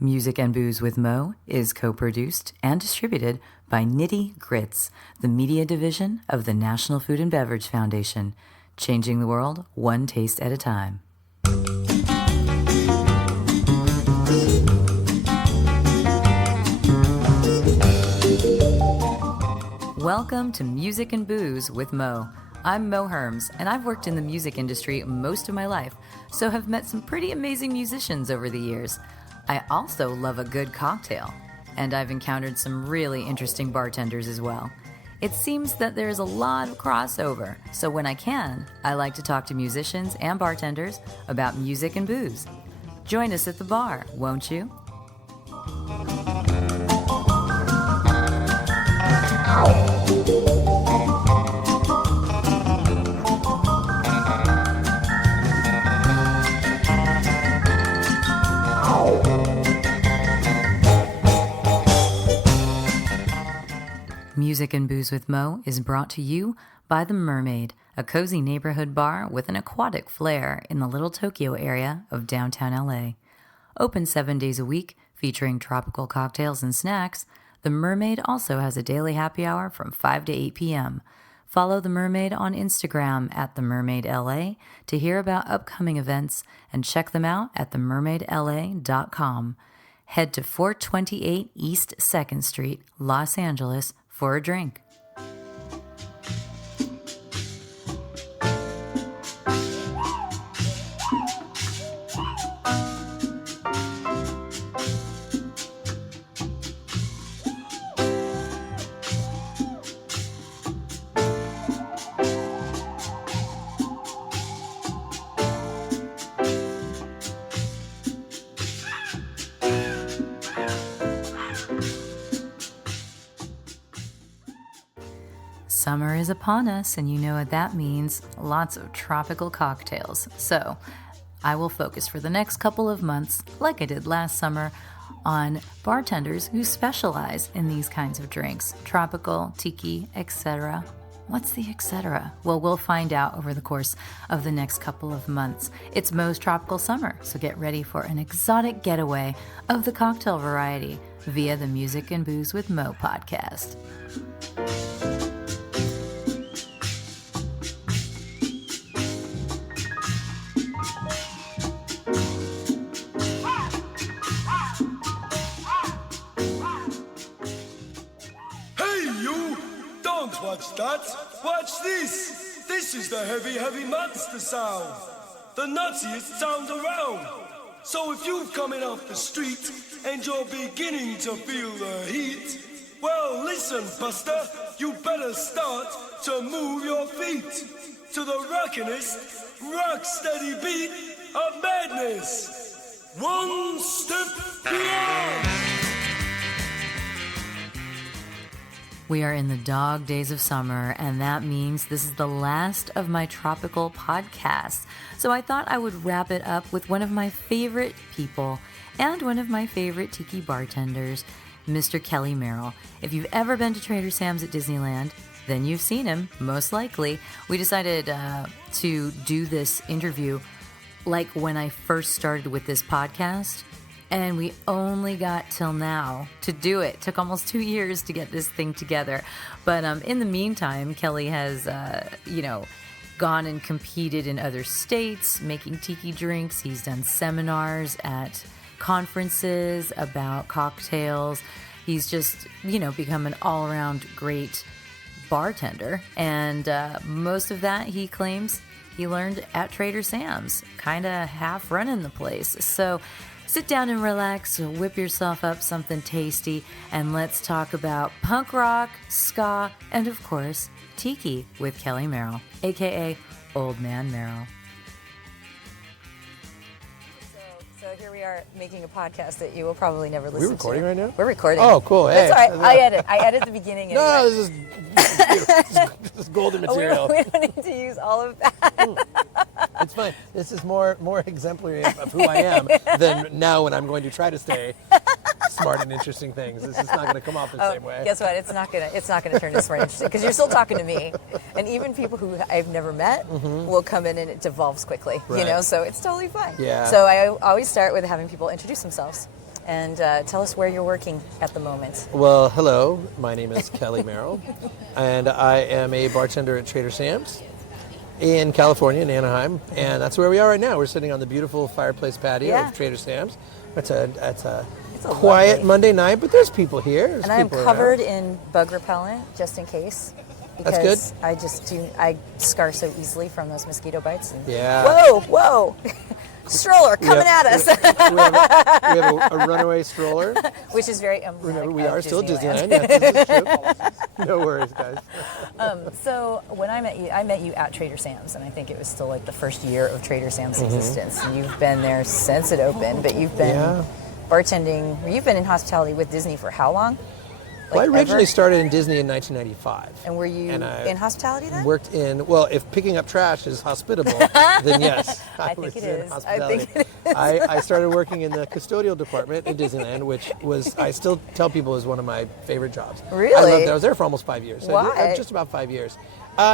Music and Booze with Mo is co-produced and distributed by Nitty Grits, the media division of the National Food and Beverage Foundation, changing the world one taste at a time. Welcome to Music and Booze with Mo. I'm Mo Herms, and I've worked in the music industry most of my life, so have met some pretty amazing musicians over the years. I also love a good cocktail, and I've encountered some really interesting bartenders as well. It seems that there's a lot of crossover, so when I can, I like to talk to musicians and bartenders about music and booze. Join us at the bar, won't you? Music and Booze with Mo is brought to you by The Mermaid, a cozy neighborhood bar with an aquatic flair in the Little Tokyo area of downtown LA. Open 7 days a week, featuring tropical cocktails and snacks, The Mermaid also has a daily happy hour from 5 to 8 p.m. Follow The Mermaid on Instagram at TheMermaidLA to hear about upcoming events and check them out at TheMermaidLA.com. Head to 428 East 2nd Street, Los Angeles, for a drink. Summer is upon us, and you know what that means. Lots of tropical cocktails. So I will focus for the next couple of months, like I did last summer, on bartenders who specialize in these kinds of drinks. Tropical, tiki, etc. What's the etc.? Well, we'll find out over the course of the next couple of months. It's Mo's Tropical Summer, so get ready for an exotic getaway of the cocktail variety via the Music and Booze with Mo podcast. Watch that. Watch this. This is the heavy, heavy monster sound. The nuttiest sound around. So if you're coming off the street and you're beginning to feel the heat, well, listen, Buster, you better start to move your feet to the rockinest, rock-steady beat of madness. One step beyond. We are in the dog days of summer, and that means this is the last of my tropical podcasts. So I thought I would wrap it up with one of my favorite people and one of my favorite tiki bartenders, Mr. Kelly Merrell. If you've ever been to Trader Sam's at Disneyland, then you've seen him, most likely. We decided to do this interview like when I first started with this podcast. And we only got till now to do it. Took almost 2 years to get this thing together. But in the meantime, Kelly has, gone and competed in other states, making tiki drinks. He's done seminars at conferences about cocktails. He's just, become an all-around great bartender. And most of that, he claims, he learned at Trader Sam's, kind of half running the place. So sit down and relax, whip yourself up something tasty, and let's talk about punk rock, ska, and of course, tiki with Kelly Merrell, aka Old Man Merrell. So here we are making a podcast that you will probably never listen to. We're recording right now? We're recording. Oh, cool. Hey. That's all right. I edit the beginning. Anyway. No, this is golden material. We don't need to use all of that. It's fine. This is more exemplary of who I am than now when I'm going to try to stay smart and interesting things. This is not going to come off the same way. Guess what? It's not gonna turn this smart and interesting because you're still talking to me, and even people who I've never met will come in and it devolves quickly. Right. So it's totally fine. Yeah. So I always start with having people introduce themselves. and tell us where you're working at the moment. Well, hello. My name is Kelly Merrell, and I am a bartender at Trader Sam's in California, in Anaheim, and that's where we are right now. We're sitting on the beautiful fireplace patio of Trader Sam's. It's a quiet lovely Monday night, but there's people here. And I'm covered in bug repellent just in case. That's Because I scar so easily from those mosquito bites. And Whoa! Stroller coming at us. we have a runaway stroller. Which is very emblematic. Remember, we are still Disneyland. Disneyland. Yes, this is true. No worries, guys. So when I met you at Trader Sam's, and I think it was still like the first year of Trader Sam's existence. And you've been there since it opened, but you've been bartending. You've been in hospitality with Disney for how long? Well, I originally started in Disney in 1995. And were you in hospitality then? Worked in, well, if picking up trash is hospitable, then yes. I think it is. I started working in the custodial department in Disneyland, which was, I still tell people, was one of my favorite jobs. Really? I loved it. I was there for almost 5 years. Why? Just about 5 years.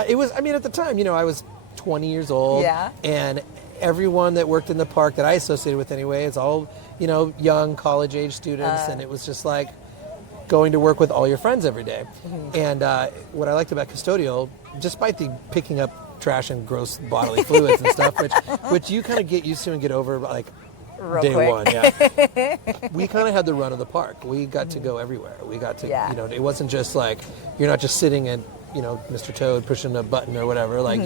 It was, I mean, at the time, I was 20 years old. Yeah. And everyone that worked in the park that I associated with anyway, is all, young college-age students. And it was just like going to work with all your friends every day. And what I liked about custodial, despite the picking up trash and gross bodily fluids and stuff, which you kind of get used to and get over like Real day quick. one, yeah. We kind of had the run of the park. We got to go everywhere. We got to, it wasn't just like, you're not just sitting and, Mr. Toad pushing a button or whatever. Like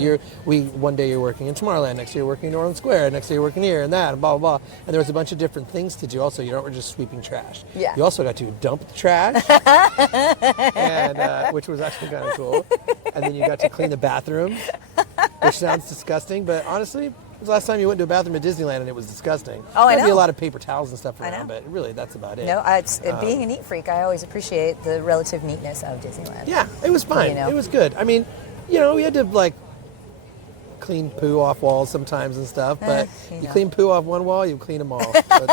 one day you're working in Tomorrowland, next day you're working in Orland Square, next day you're working here and that, and blah, blah, blah. And there was a bunch of different things to do also. You don't just sweeping trash. Yeah. You also got to dump the trash, and which was actually kind of cool. And then you got to clean the bathroom, which sounds disgusting, but honestly, it was the last time you went to a bathroom at Disneyland and it was disgusting. Oh, I know. There'd be a lot of paper towels and stuff around, but really that's about it. No, being a neat freak, I always appreciate the relative neatness of Disneyland. Yeah, it was fine. It was good. I mean, we had to like clean poo off walls sometimes and stuff, but you clean poo off one wall, you clean them all. But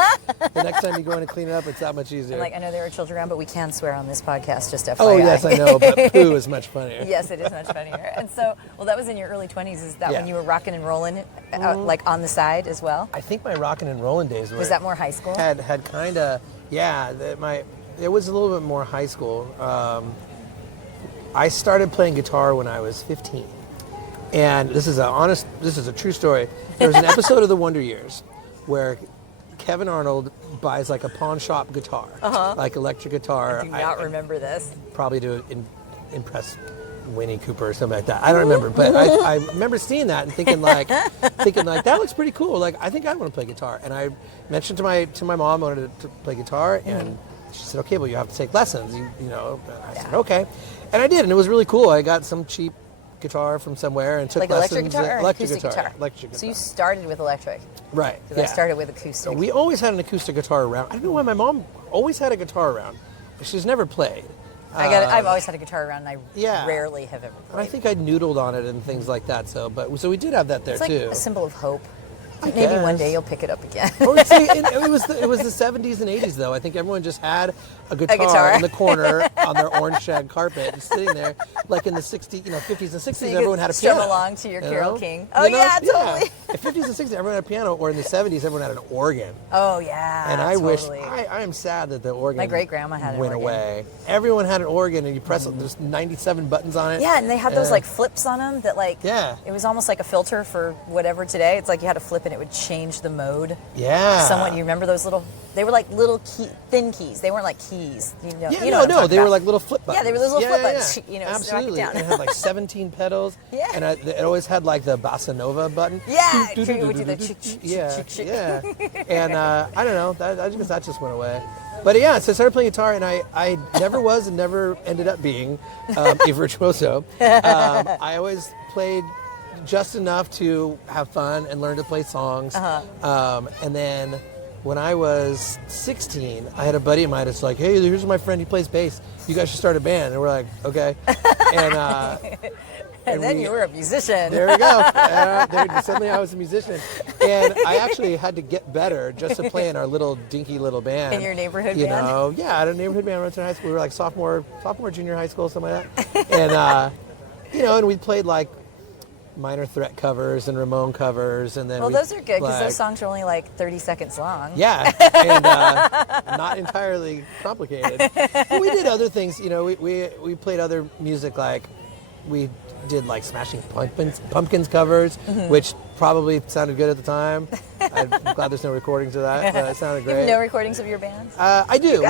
the next time you go in and clean it up, it's that much easier. And I know there are children around, but we can swear on this podcast, just FYI. Oh, yes, I know, but poo is much funnier. Yes, it is much funnier. And so, that was in your early 20s. Is that when you were rocking and rolling, like on the side as well? I think my rocking and rolling days were... Was that more high school? Had kind of, it was a little bit more high school. I started playing guitar when I was 15. And this is a true story. There was an episode of The Wonder Years where Kevin Arnold buys like a pawn shop guitar, like electric guitar. I do not remember this. Probably to impress Winnie Cooper or something like that. I don't remember, but I remember seeing that and thinking like that looks pretty cool. Like I think I want to play guitar. And I mentioned to my mom I wanted to play guitar, and she said, "Okay, well you have to take lessons." I said, "Okay," and I did, and it was really cool. I got some cheap guitar from somewhere and took lessons. Electric guitar? Electric guitar. So you started with electric. Right. Because I started with acoustic. We always had an acoustic guitar around. I don't know why my mom always had a guitar around. She's never played. I've always had a guitar around, and I rarely have ever played. I think I noodled on it and things like that. So we did have that there too. It's like a symbol of hope. Maybe one day you'll pick it up again. It was the 70s and 80s though. I think everyone just had a guitar in the corner on their orange shag carpet, and sitting there, like in the 50s and 60s. So everyone had a piano. Strum along to your Carole King. Oh yeah, totally. In the 50s and 60s, everyone had a piano, or in the 70s, everyone had an organ. Oh yeah. And I totally. I am sad that the organ. My great grandma had went away. Everyone had an organ, and you press it. There's 97 buttons on it. Yeah, and they had those like flips on them that like. Yeah. It was almost like a filter for whatever today. It's like you had to flip and it would change the mode. Yeah. Somewhat. You remember those little? They were like little thin keys. They weren't like keys. No, they were like little flip buttons. Yeah, they were those little flip buttons. Yeah. Absolutely. And it had like 17 pedals. Yeah. And it always had like the bossa nova button. Yeah. It would do the yeah. And I don't know. I guess that just went away. But yeah, so I started playing guitar, and I never was and never ended up being a virtuoso. I always played just enough to have fun and learn to play songs. And then when I was 16, I had a buddy of mine that's like, "Hey, here's my friend. He plays bass. You guys should start a band." And we're like, "Okay." And then you were a musician. There we go. Suddenly I was a musician. And I actually had to get better just to play in our little dinky little band. In your neighborhood band? Yeah, I had a neighborhood band when I was in high school. We were like sophomore, junior high school, something like that. And, and we played like Minor Threat covers and Ramon covers, and then those are good because those songs are only like 30 seconds long. Yeah, and not entirely complicated. But we did other things. We played other music, like we did like Smashing Pumpkins covers, which probably sounded good at the time. I'm glad there's no recordings of that, but it sounded great. You have no recordings of your bands? I do.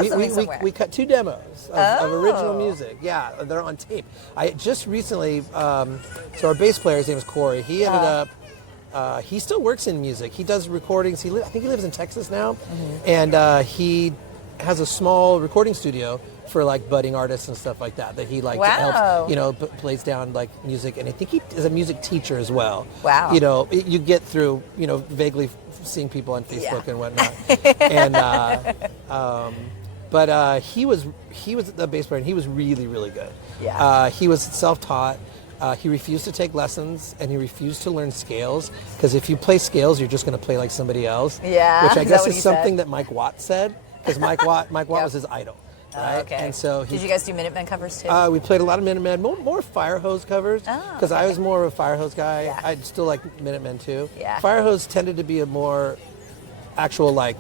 We cut 2 demos of original music. Yeah, they're on tape. I just recently, so our bass player, his name is Corey. He ended up, he still works in music. He does recordings. I think he lives in Texas now, and he has a small recording studio for like budding artists and stuff like that he helps, plays down like music, and I think he is a music teacher as well. Wow. You get through, vaguely seeing people on Facebook and whatnot. And but he was the bass player, and he was really, really good. Yeah. He was self-taught. He refused to take lessons, and he refused to learn scales, because if you play scales, you're just going to play like somebody else. Yeah. Which I guess is something that Mike Watt said, because Mike Watt was his idol. Right? Okay. And so did you guys do Minutemen covers too? We played a lot of Minutemen, more Firehose covers, because I was more of a Firehose guy. Yeah. I still like Minutemen too. Yeah. Firehose tended to be a more actual, like,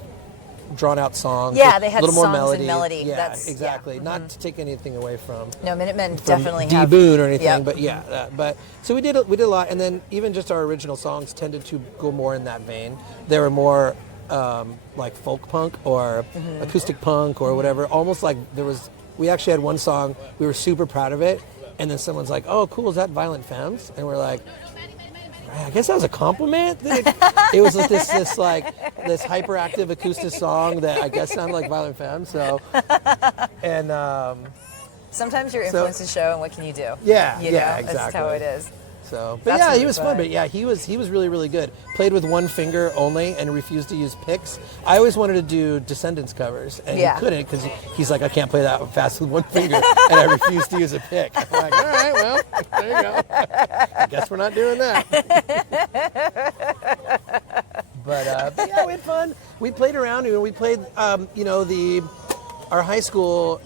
drawn out song. Yeah, they had a little more songs melody. and melody. Yeah, exactly. Not to take anything away from No, Minutemen definitely D have Boone or anything, Yep. but yeah. But so we did a lot, and then even just our original songs tended to go more in that vein. They were more like folk punk or acoustic punk or whatever. Almost like we actually had one song, we were super proud of it, and then someone's like, "Oh, cool, is that Violent Femmes?" And we're like, I guess that was a compliment. It was like this hyperactive acoustic song that I guess sounded like Violent Femmes. So, and sometimes your influences show, and what can you do? Yeah, That's exactly. how it is. So, but That's yeah, really he was fun. fun. But yeah, he was really, really good. Played with one finger only and refused to use picks. I always wanted to do Descendants covers, and he couldn't, because he's like, I can't play that fast with one finger, and I refuse to use a pick. I'm like, all right, well, there you go. I guess we're not doing that. But yeah, we had fun. We played around. We played, our high school.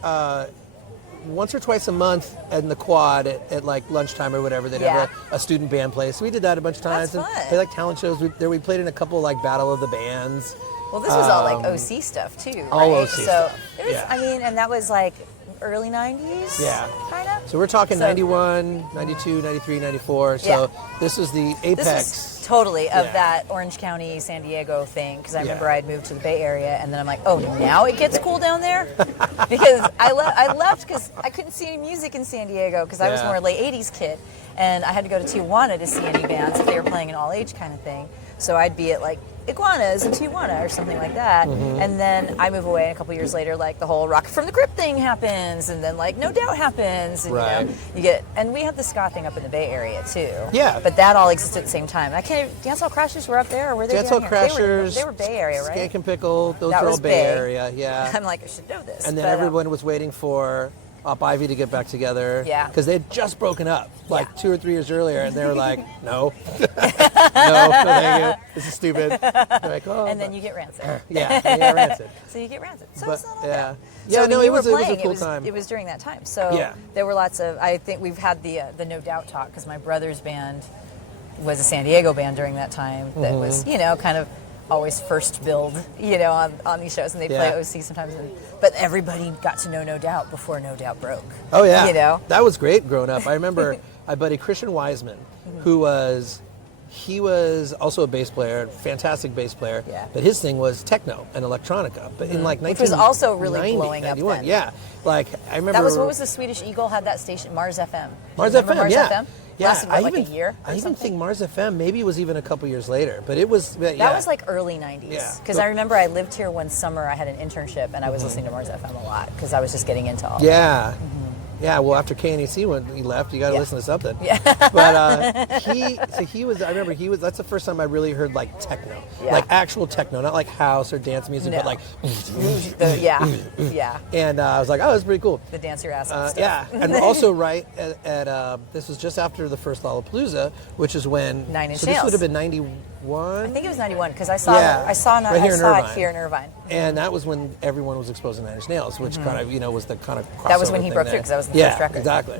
Once or twice a month in the quad at like lunchtime or whatever, they'd have a student band play. So we did that a bunch of times. That's and fun. they like talent shows. We played in a couple like Battle of the Bands. Well, this was all like OC stuff too, right? All OC so stuff. It was, Yeah. and that was like early 90s? Yeah. Kind of? So we're talking 91, 92, 93, 94. So this was the apex. This was totally of that Orange County, San Diego thing, because I remember I'd moved to the Bay Area, and then I'm like, oh, now it gets cool down there? Because I left because I couldn't see any music in San Diego, because I was more a late 80s kid, and I had to go to Tijuana to see any bands if they were playing an all-age kind of thing. So I'd be at like Iguanas in Tijuana or something like that. And then I move away, and a couple years later, like the whole Rocket from the Crypt thing happens, and then like No Doubt happens, and you get, and we had the ska thing up in the Bay Area too. Yeah. But that all existed at the same time. I can't. Dance Hall Crashers were up there, or were they Dance down Hall here? Crashers. They were Bay Area, right? Skank and Pickle. Those That were all was Bay Bay. Area. Yeah. I'm like, I should know this. And then but, everyone was waiting for Op Ivy to get back together. Yeah. Because they'd just broken up like 2 or 3 years earlier, and they were like, no. No, thank you. This is stupid. They're like, oh. and then you get Rancid. Yeah, Rancid. So you get Rancid. So But, it's not yeah. bad. Yeah, So no, when it you was were a playing, cool time. It was during that time. So there were lots of, I think we've had the No Doubt talk, because my brother's band was a San Diego band during that time that was, kind of always first build, on these shows, and they play OC sometimes. But everybody got to know No Doubt before No Doubt broke. Oh, yeah. That was great growing up. I remember my buddy Christian Wiseman, he was also a bass player, fantastic bass player, but his thing was techno and electronica. But in like 1990, which was also really blowing up then. Yeah. Like, I remember... That was, what was the Swedish Eagle had that station? Mars FM. Mars Remember FM, Mars yeah. FM? Yeah, Lasted, what, like a year or I even something? think Mars FM maybe was even a couple years later, but it was... That was like early 90s. Yeah. Because I remember I lived here one summer, I had an internship, and I was listening to Mars FM a lot, because I was just getting into all that. Yeah. Yeah, well, after KNEC, when he left, you got to listen to something. Yeah. But that's the first time I really heard like techno. Yeah. Like actual techno, not like house or dance music, No. but like... Yeah. And I was like, oh, that's pretty cool. The dance your ass off stuff. Yeah, and also right at this was just after the first Lollapalooza, which is when... Nine Inch So this Nails. would have been 91? I think it was 91, because I saw it here in Irvine. And that was when everyone was exposed to Nine Inch Nails, which kind of, was the kind of crossover That was when he thing broke there. through, because that was the first record. Exactly.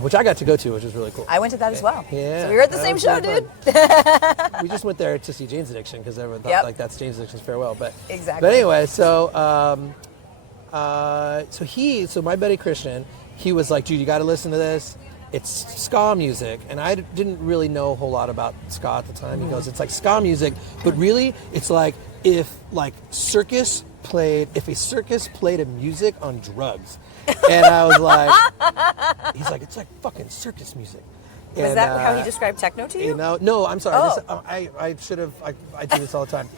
which I got to go to, which was really cool. I went to that as well. Yeah. So we were at the that same was show, really dude. fun. We just went there to see Jane's Addiction because everyone thought like that's Jane's Addiction's farewell. But exactly. But anyway, so so my buddy Christian, he was like, dude, you got to listen to this. It's ska music, and I didn't really know a whole lot about ska at the time. He goes, it's like ska music, but really, it's like if a circus played a music on drugs. And I was like, he's like, it's like fucking circus music. And, was that how he described techno to you? No, I'm sorry. Oh. I should have. I do this all the time.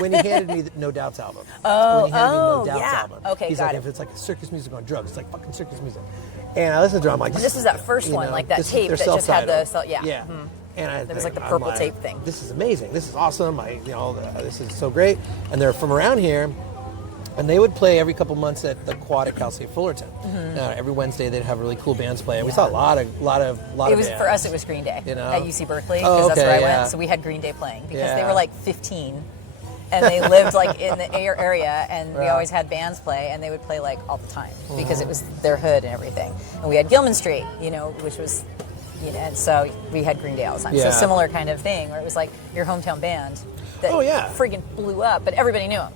When he handed me the No Doubts album. When he handed me No Doubts album. Okay, he's got like, it. if it's like circus music on drugs, it's like fucking circus music. And I listened to it. I'm like, this was that first one, like that tape that just had the yeah. Mm-hmm. And it was like the purple tape thing. This is amazing. This is awesome. This is so great. And they're from around here. And they would play every couple months at the Quad at Cal State Fullerton. Every Wednesday they'd have really cool bands play. And we saw a lot of bands. For us it was Green Day at UC Berkeley because that's where I went. So we had Green Day playing because they were like 15 and they lived like in the area, and we always had bands play, and they would play like all the time because it was their hood and everything. And we had Gilman Street, which was, and so we had Green Day all the time. So similar kind of thing where it was like your hometown band that friggin' blew up, but everybody knew them.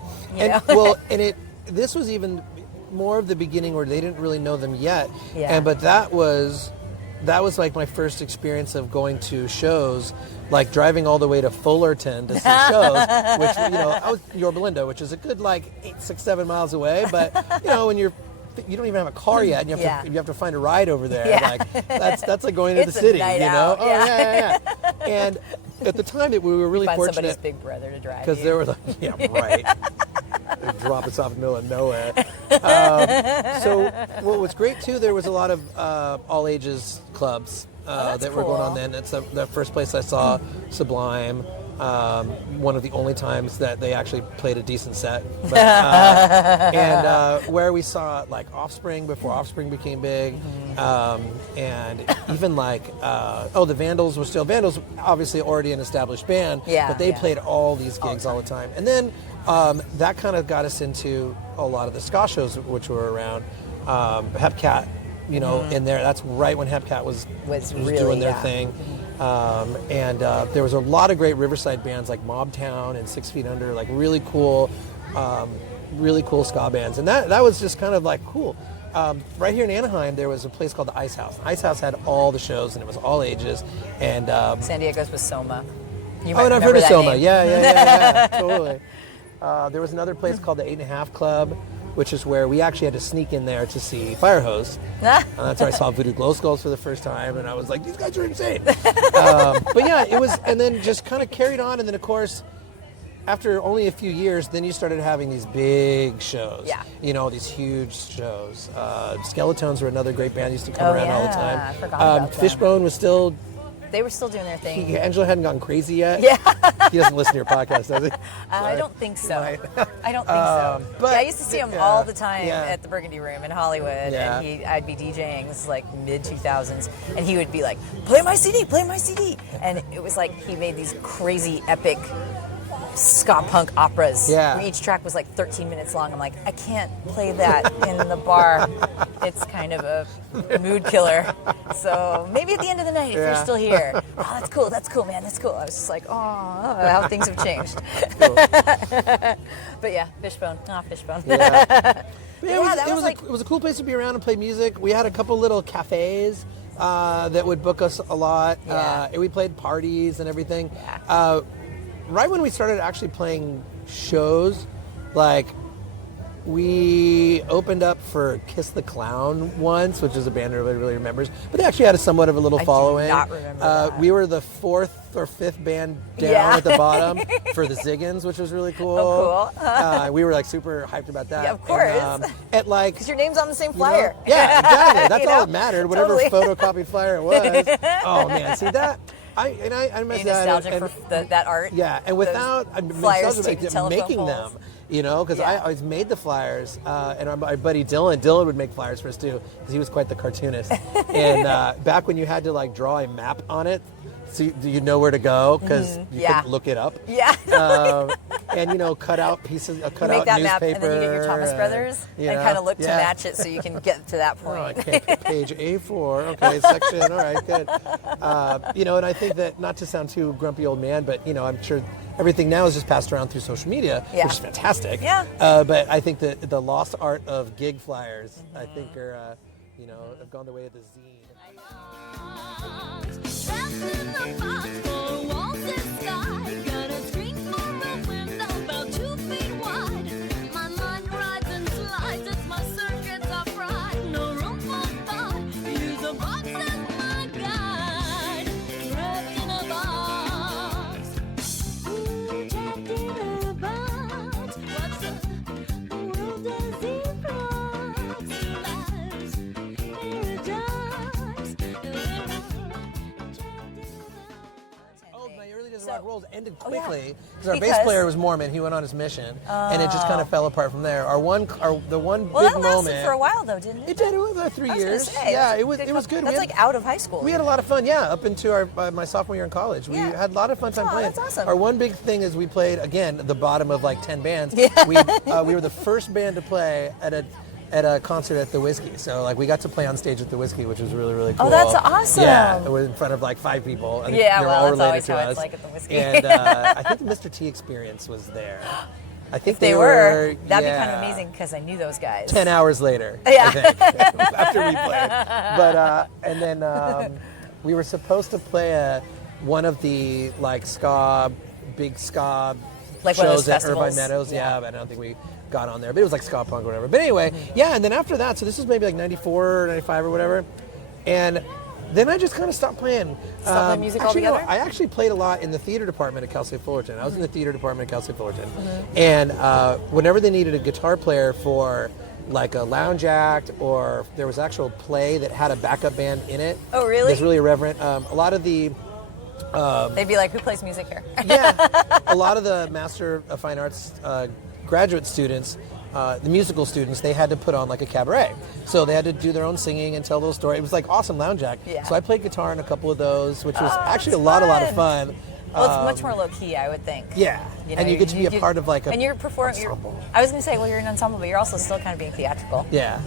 This was even more of the beginning where they didn't really know them yet. Yeah. But that was like my first experience of going to shows, like driving all the way to Fullerton to see shows, which I was Yorba Linda, which is a good 7 miles away. But when you don't even have a car yet, and you have to find a ride over there. Yeah. That's like going to the city, a night out. Oh yeah. And at the time, we were really find fortunate. Somebody's big brother to drive because there were right. They drop us off in the middle of nowhere. So what was great too, there was a lot of all ages clubs that were going on then. It's the first place I saw Sublime. One of the only times that they actually played a decent set. But, and where we saw like Offspring before Offspring became big. And even the Vandals were still Vandals, obviously already an established band, but they played all these gigs all the time. And then that kind of got us into a lot of the ska shows which were around. Hepcat, in there. That's right when Hepcat was really doing their thing. And there was a lot of great Riverside bands like Mobtown and 6 Feet Under, like really cool ska bands. And that was just kind of like cool. Right here in Anaheim, there was a place called the Ice House. Ice House had all the shows, and it was all ages. And San Diego's was Soma. And I've heard of Soma. Yeah, totally. There was another place called the 8.5 Club, which is where we actually had to sneak in there to see Firehose. That's where I saw Voodoo Glow Skulls for the first time, and I was like, these guys are insane. But yeah, it was, and then just kind of carried on, and then of course, after only a few years, then you started having these big shows. Yeah. These huge shows. Skeletones were another great band, used to come around all the time. I forgot about them. Fishbone was still... They were still doing their thing. Angela hadn't gone crazy yet. Yeah. He doesn't listen to your podcast, does he? I don't think so. I don't think so. But I used to see him all the time at the Burgundy Room in Hollywood, and I'd be DJing. This is like mid 2000s, and he would be like, "Play my CD, play my CD," and it was like he made these crazy epic ska punk operas. Yeah. Where each track was like 13 minutes long. I'm like, I can't play that in the bar. It's kind of a mood killer. So maybe at the end of the night, if you're still here. Oh, that's cool, man, that's cool. I was just like, oh, how things have changed. But yeah, Fishbone. Fishbone. Yeah. It was a cool place to be around and play music. We had a couple little cafes that would book us a lot. And we played parties and everything. Yeah. Right when we started actually playing shows, we opened up for Kiss the Clown once, which is a band nobody really remembers, but they actually had somewhat of a little following. I do not remember that. We were the 4th or 5th band down at the bottom for the Ziggins, which was really cool. Oh, cool. We were super hyped about that. Yeah, of course. Because your name's on the same flyer. Yeah, exactly. That's all that mattered. Whatever Totally. photocopy flyer it was. Oh man, see that. I miss that. Nostalgic for that art. Yeah, and without flyers taped to telephone making poles. them, because I always made the flyers, and my buddy Dylan would make flyers for us too, because he was quite the cartoonist. And back when you had to draw a map on it, so you know where to go because you can look it up. Yeah. And cut out pieces, cut make out that newspaper. map, and then you get your Thomas Brothers and kind of look to match it so you can get to that point. Okay, page A4. Okay, section. All right, good. And I think that, not to sound too grumpy old man, but I'm sure everything now is just passed around through social media, which is fantastic. Yeah. But I think that the lost art of gig flyers, I think, are have gone the way of the zine. Rock Rolls ended quickly because our bass player was Mormon. He went on his mission, and it just kind of fell apart from there. The one big moment. That lasted for a while, though, didn't it? It did. It was like 3 years. It was good. That's like out of high school. We had a lot of fun. Yeah, up into my sophomore year in college, we had a lot of fun time playing. That's awesome. Our one big thing is we played again the bottom of like 10 bands. Yeah. We were the first band to play at a concert at the Whiskey. So we got to play on stage at the Whiskey, which was really, really cool. Oh, that's awesome. Yeah, it was in front of like 5 people. And yeah, they were all related that's always to how us. it's like at the Whiskey. And I think the Mr. T experience was there. I think if they were, that'd be kind of amazing because I knew those guys. 10 hours later, I think, after we played. But and then we were supposed to play one of the big ska shows at Irvine Meadows. Yeah, but I don't think we got on there, but it was like ska punk or whatever. But anyway, and then after that, so this was maybe like 94, 95 or whatever, and then I just kind of stopped playing. Stopped playing music altogether? No, I actually played a lot in the theater department at Cal State Fullerton. I was in the theater department at Cal State Fullerton, and whenever they needed a guitar player for like a lounge act, or there was actual play that had a backup band in it. Oh, really? It was really irreverent. A lot of the they'd be like, "Who plays music here?" a lot of the Master of Fine Arts graduate students, the musical students, they had to put on like a cabaret. So they had to do their own singing and tell those stories. It was like awesome lounge act. Yeah. So I played guitar in a couple of those, which was actually a lot of fun. Well, it's much more low key, I would think. Yeah, and you get to be a part of like a and you're performing. I was going to say, well, you're an ensemble, but you're also still kind of being theatrical. Yeah,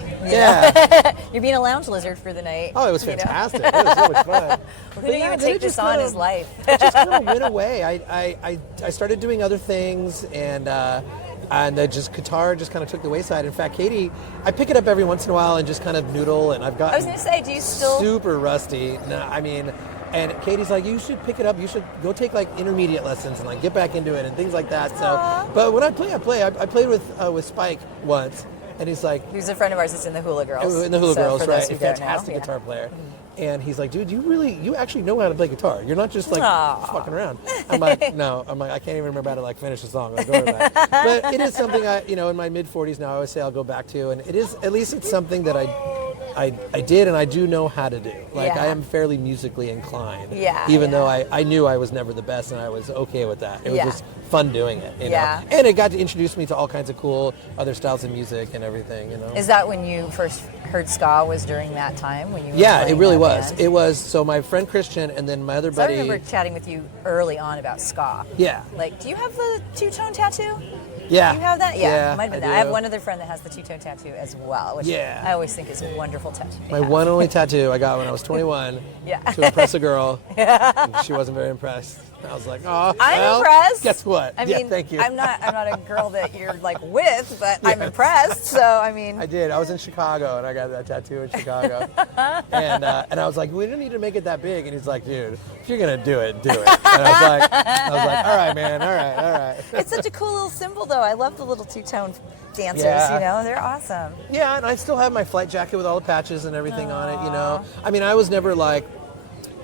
You're being a lounge lizard for the night. Oh, it was fantastic. It was so much fun. Who knew you would take this on as life? It just kind of went away. I started doing other things, and guitar just kind of took the wayside. In fact, Katie, I pick it up every once in a while and just kind of noodle, and I've got. I was going to say, do you still super rusty? No, I mean. And Katie's like, you should pick it up. You should go take like intermediate lessons and like get back into it and things like that. So, but when I play, I played with Spike once, and he's like, he's a friend of ours that's in the Hula Girls. In the Hula Girls, right? A fantastic guitar player. And he's like, dude, you actually know how to play guitar. You're not just like fucking around. I'm like, no. I'm like, I can't even remember how to like finish a song. Like, but it is something in my mid 40s now, I always say I'll go back to, and it is, at least it's something that I did and I do know how to do. Like I am fairly musically inclined. Even though I knew I was never the best, and I was okay with that. It was just fun doing it, you know. And it got to introduce me to all kinds of cool other styles of music and everything, you know. Is that when you first heard ska, was during that time when you were it really was. Band? It was. So my friend Christian and then my other buddy. I remember chatting with you early on about ska. Yeah. Like, do you have the two-tone tattoo? Yeah. Do you have that? Yeah. Might have been that. do. I have one other friend that has the two-tone tattoo as well, which I always think is a wonderful tattoo. My one only tattoo I got when I was 21 to impress a girl. And she wasn't very impressed. I was like, oh, I'm impressed. Guess what? I mean, thank you. I'm not a girl that you're like with, but I'm impressed. So I mean, I did. I was in Chicago and I got that tattoo in Chicago, and I was like, we don't need to make it that big. And he's like, dude, if you're gonna do it, do it. And I was like, all right, man, all right. It's such a cool little symbol, though. I love the little two-tone dancers. You know, they're awesome. Yeah, and I still have my flight jacket with all the patches and everything on it. You know, I mean, I was never like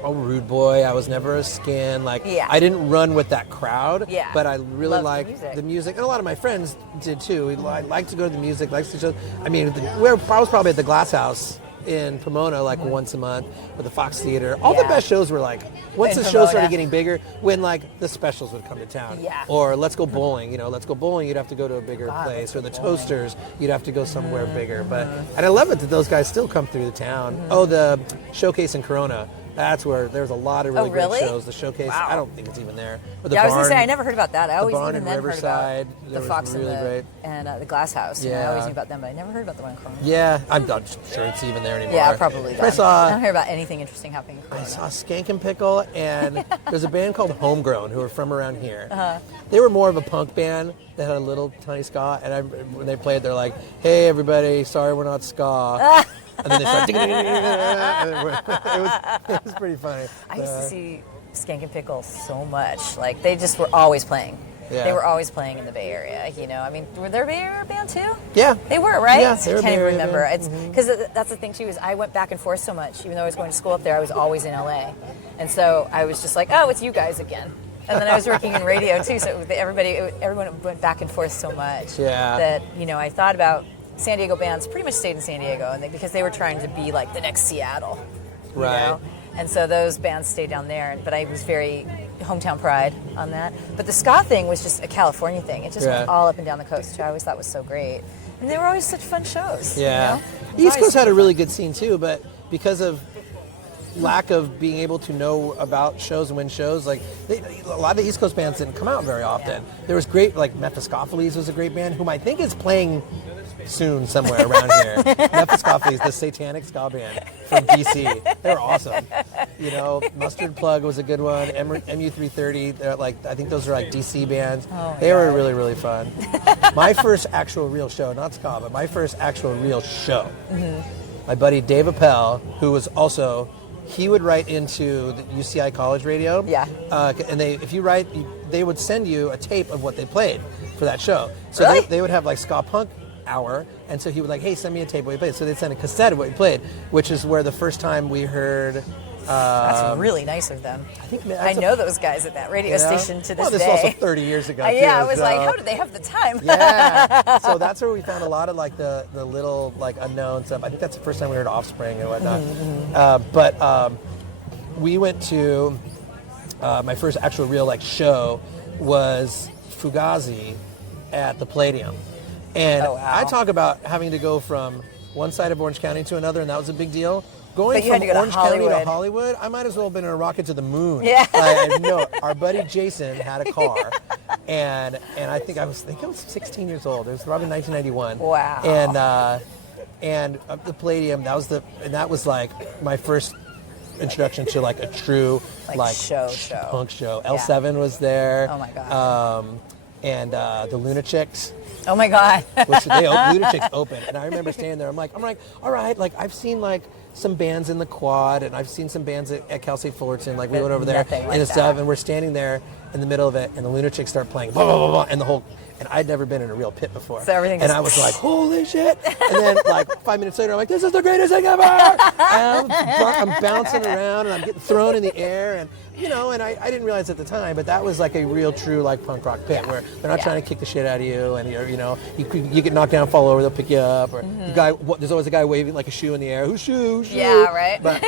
a rude boy. I was never a skin. I didn't run with that crowd. Yeah. But I really liked music. the music. And a lot of my friends did too. I liked to go to the music, liked to show. I mean, I was probably at the Glass House in Pomona once a month, or the Fox Theater. All the best shows were once the show started getting bigger, when the specials would come to town. Yeah. Or Let's Go Bowling. You know, Let's Go Bowling, you'd have to go to a bigger place. Or the Toasters, you'd have to go somewhere bigger. And I love it that those guys still come through the town. Oh, the Showcase in Corona. That's where there's a lot of really, really? great shows. The Showcase, Wow. I don't think it's even there. But the Yeah, I was barn, going to say, I never heard about that. I always barn even in then heard about Riverside, the that was Fox really great. and the Glass House. You know, I Yeah. always knew about them, but I never heard about the one in Corona. Yeah, I'm not sure it's even there anymore. Yeah, probably. I I don't hear about anything interesting happening in I Corona. saw Skank and Pickle, and there's a band called Homegrown who are from around here. They were more of a punk band that had a little tiny ska, and when they played, they're like, "Hey, everybody, sorry we're not ska." And then they start, it was pretty funny. I used to see Skank and Pickle so much. Like, they just were always playing. Yeah. They were always playing in the Bay Area, you know. I mean, were they a Bay Area band too? Yeah. They were, right? Yeah, So they were I can't a Bay even Area remember. band. It's because that's the thing too, is I went back and forth so much. Even though I was going to school up there, I was always in LA. And so I was just like, oh, it's you guys again. And then I was working in radio too, so everyone went back and forth so much that, you know, I thought about San Diego bands pretty much stayed in San Diego, and because they were trying to be like the next Seattle, you know? And so those bands stayed down there. But I was very hometown pride on that. But the ska thing was just a California thing. It just went all up and down the coast, which I always thought was so great. And they were always such fun shows. Yeah. You know? East Coast had a really good scene too, but because of lack of being able to know about shows and win shows, like a lot of the East Coast bands didn't come out very often. There was great, like Mephistopheles was a great band, whom I think is playing soon somewhere around here. Mephistopheles, the satanic ska band from DC. They were awesome. You know, Mustard Plug was a good one. MU330, they're like, I think those are like DC bands. They were really, really fun. My first actual real show, not ska, but my first actual real show. My buddy Dave Appel, who was also, he would write into the UCI College Radio. Yeah. And they would send you a tape of what they played for that show. So Really? they would have like ska punk hour, and so he would like, hey, send me a tape of what you played. So they'd send a cassette of what you played, which is where the first time we heard. That's really nice of them. I know those guys at that radio station to this well, this day. is also 30 years ago. Yeah, too, I was so. like, how did they have the time? Yeah. So that's where we found a lot of like the little like unknown stuff. I think that's the first time we heard Offspring and whatnot. But we went to my first actual real like show was Fugazi at the Palladium. And I talk about having to go from one side of Orange County to another, and that was a big deal. Going from Orange County to Hollywood, I might as well have been in a rocket to the moon. Yeah. No, our buddy Jason had a car, and I think I was 16 years old. It was probably 1991. Wow. And the Palladium, that was like my first introduction to like a true like show punk show. L7 was there. Oh my god. And the Lunachicks. Oh my god. Which Lunachicks opened, and I remember standing there. I'm like, all right. Like I've seen like some bands in the Quad, and I've seen some bands at Cal State Fullerton. Like we went over there and stuff, and we're standing there in the middle of it, and the Lunachicks start playing, blah blah blah, blah, and the whole. And I'd never been in a real pit before. So everything and I was like, holy shit. And then like 5 minutes later, I'm like, this is the greatest thing ever. And I'm bouncing around and I'm getting thrown in the air. And, you know, and I didn't realize at the time, but that was like a real true like punk rock pit where they're not trying to kick the shit out of you. And, you know, you get knocked down, fall over, they'll pick you up. Or there's always a guy waving like a shoe in the air. Who's shoe? Yeah, right. But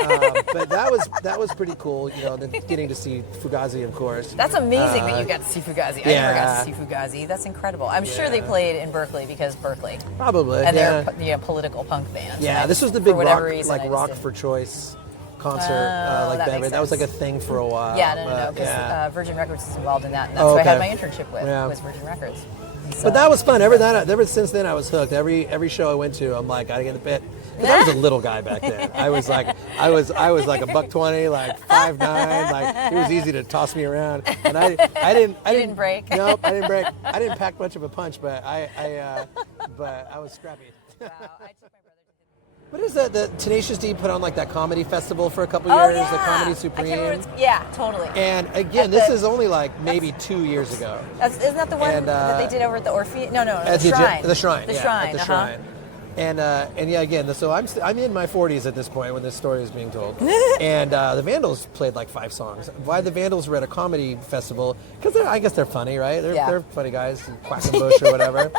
that was pretty cool, you know, getting to see Fugazi, of course. That's amazing that you got to see Fugazi. I never got to see Fugazi. That's incredible. I'm sure they played in Berkeley because Berkeley. Probably. And they're political punk bands. Yeah, this was the big rock, rock for choice concert. That was like a thing for a while. Yeah, no, because Virgin Records is involved in that, and that's what I had my internship with, was Virgin Records. So. But that was fun. Ever since then, I was hooked. Every show I went to, I'm like, gotta get in the pit. Because I was a little guy back then. I was like a $120, like 5'9". Like it was easy to toss me around. And I didn't break. Nope, I didn't break. I didn't pack much of a punch, but I was scrappy. Wow, I took my brother to What is that? The Tenacious D put on like that comedy festival for a couple years, the Comedy Supreme. Yeah, totally. And again, this is only like maybe 2 years ago. Isn't that the one that they did over at the Orpheum? No, the Shrine. The Shrine. The yeah, Shrine. At the Shrine. And yeah, again, so I'm in my 40s at this point when this story is being told. And the Vandals played like 5 songs. Why the Vandals were at a comedy festival? Because I guess they're funny, right? They're funny guys, Quackenbush or whatever.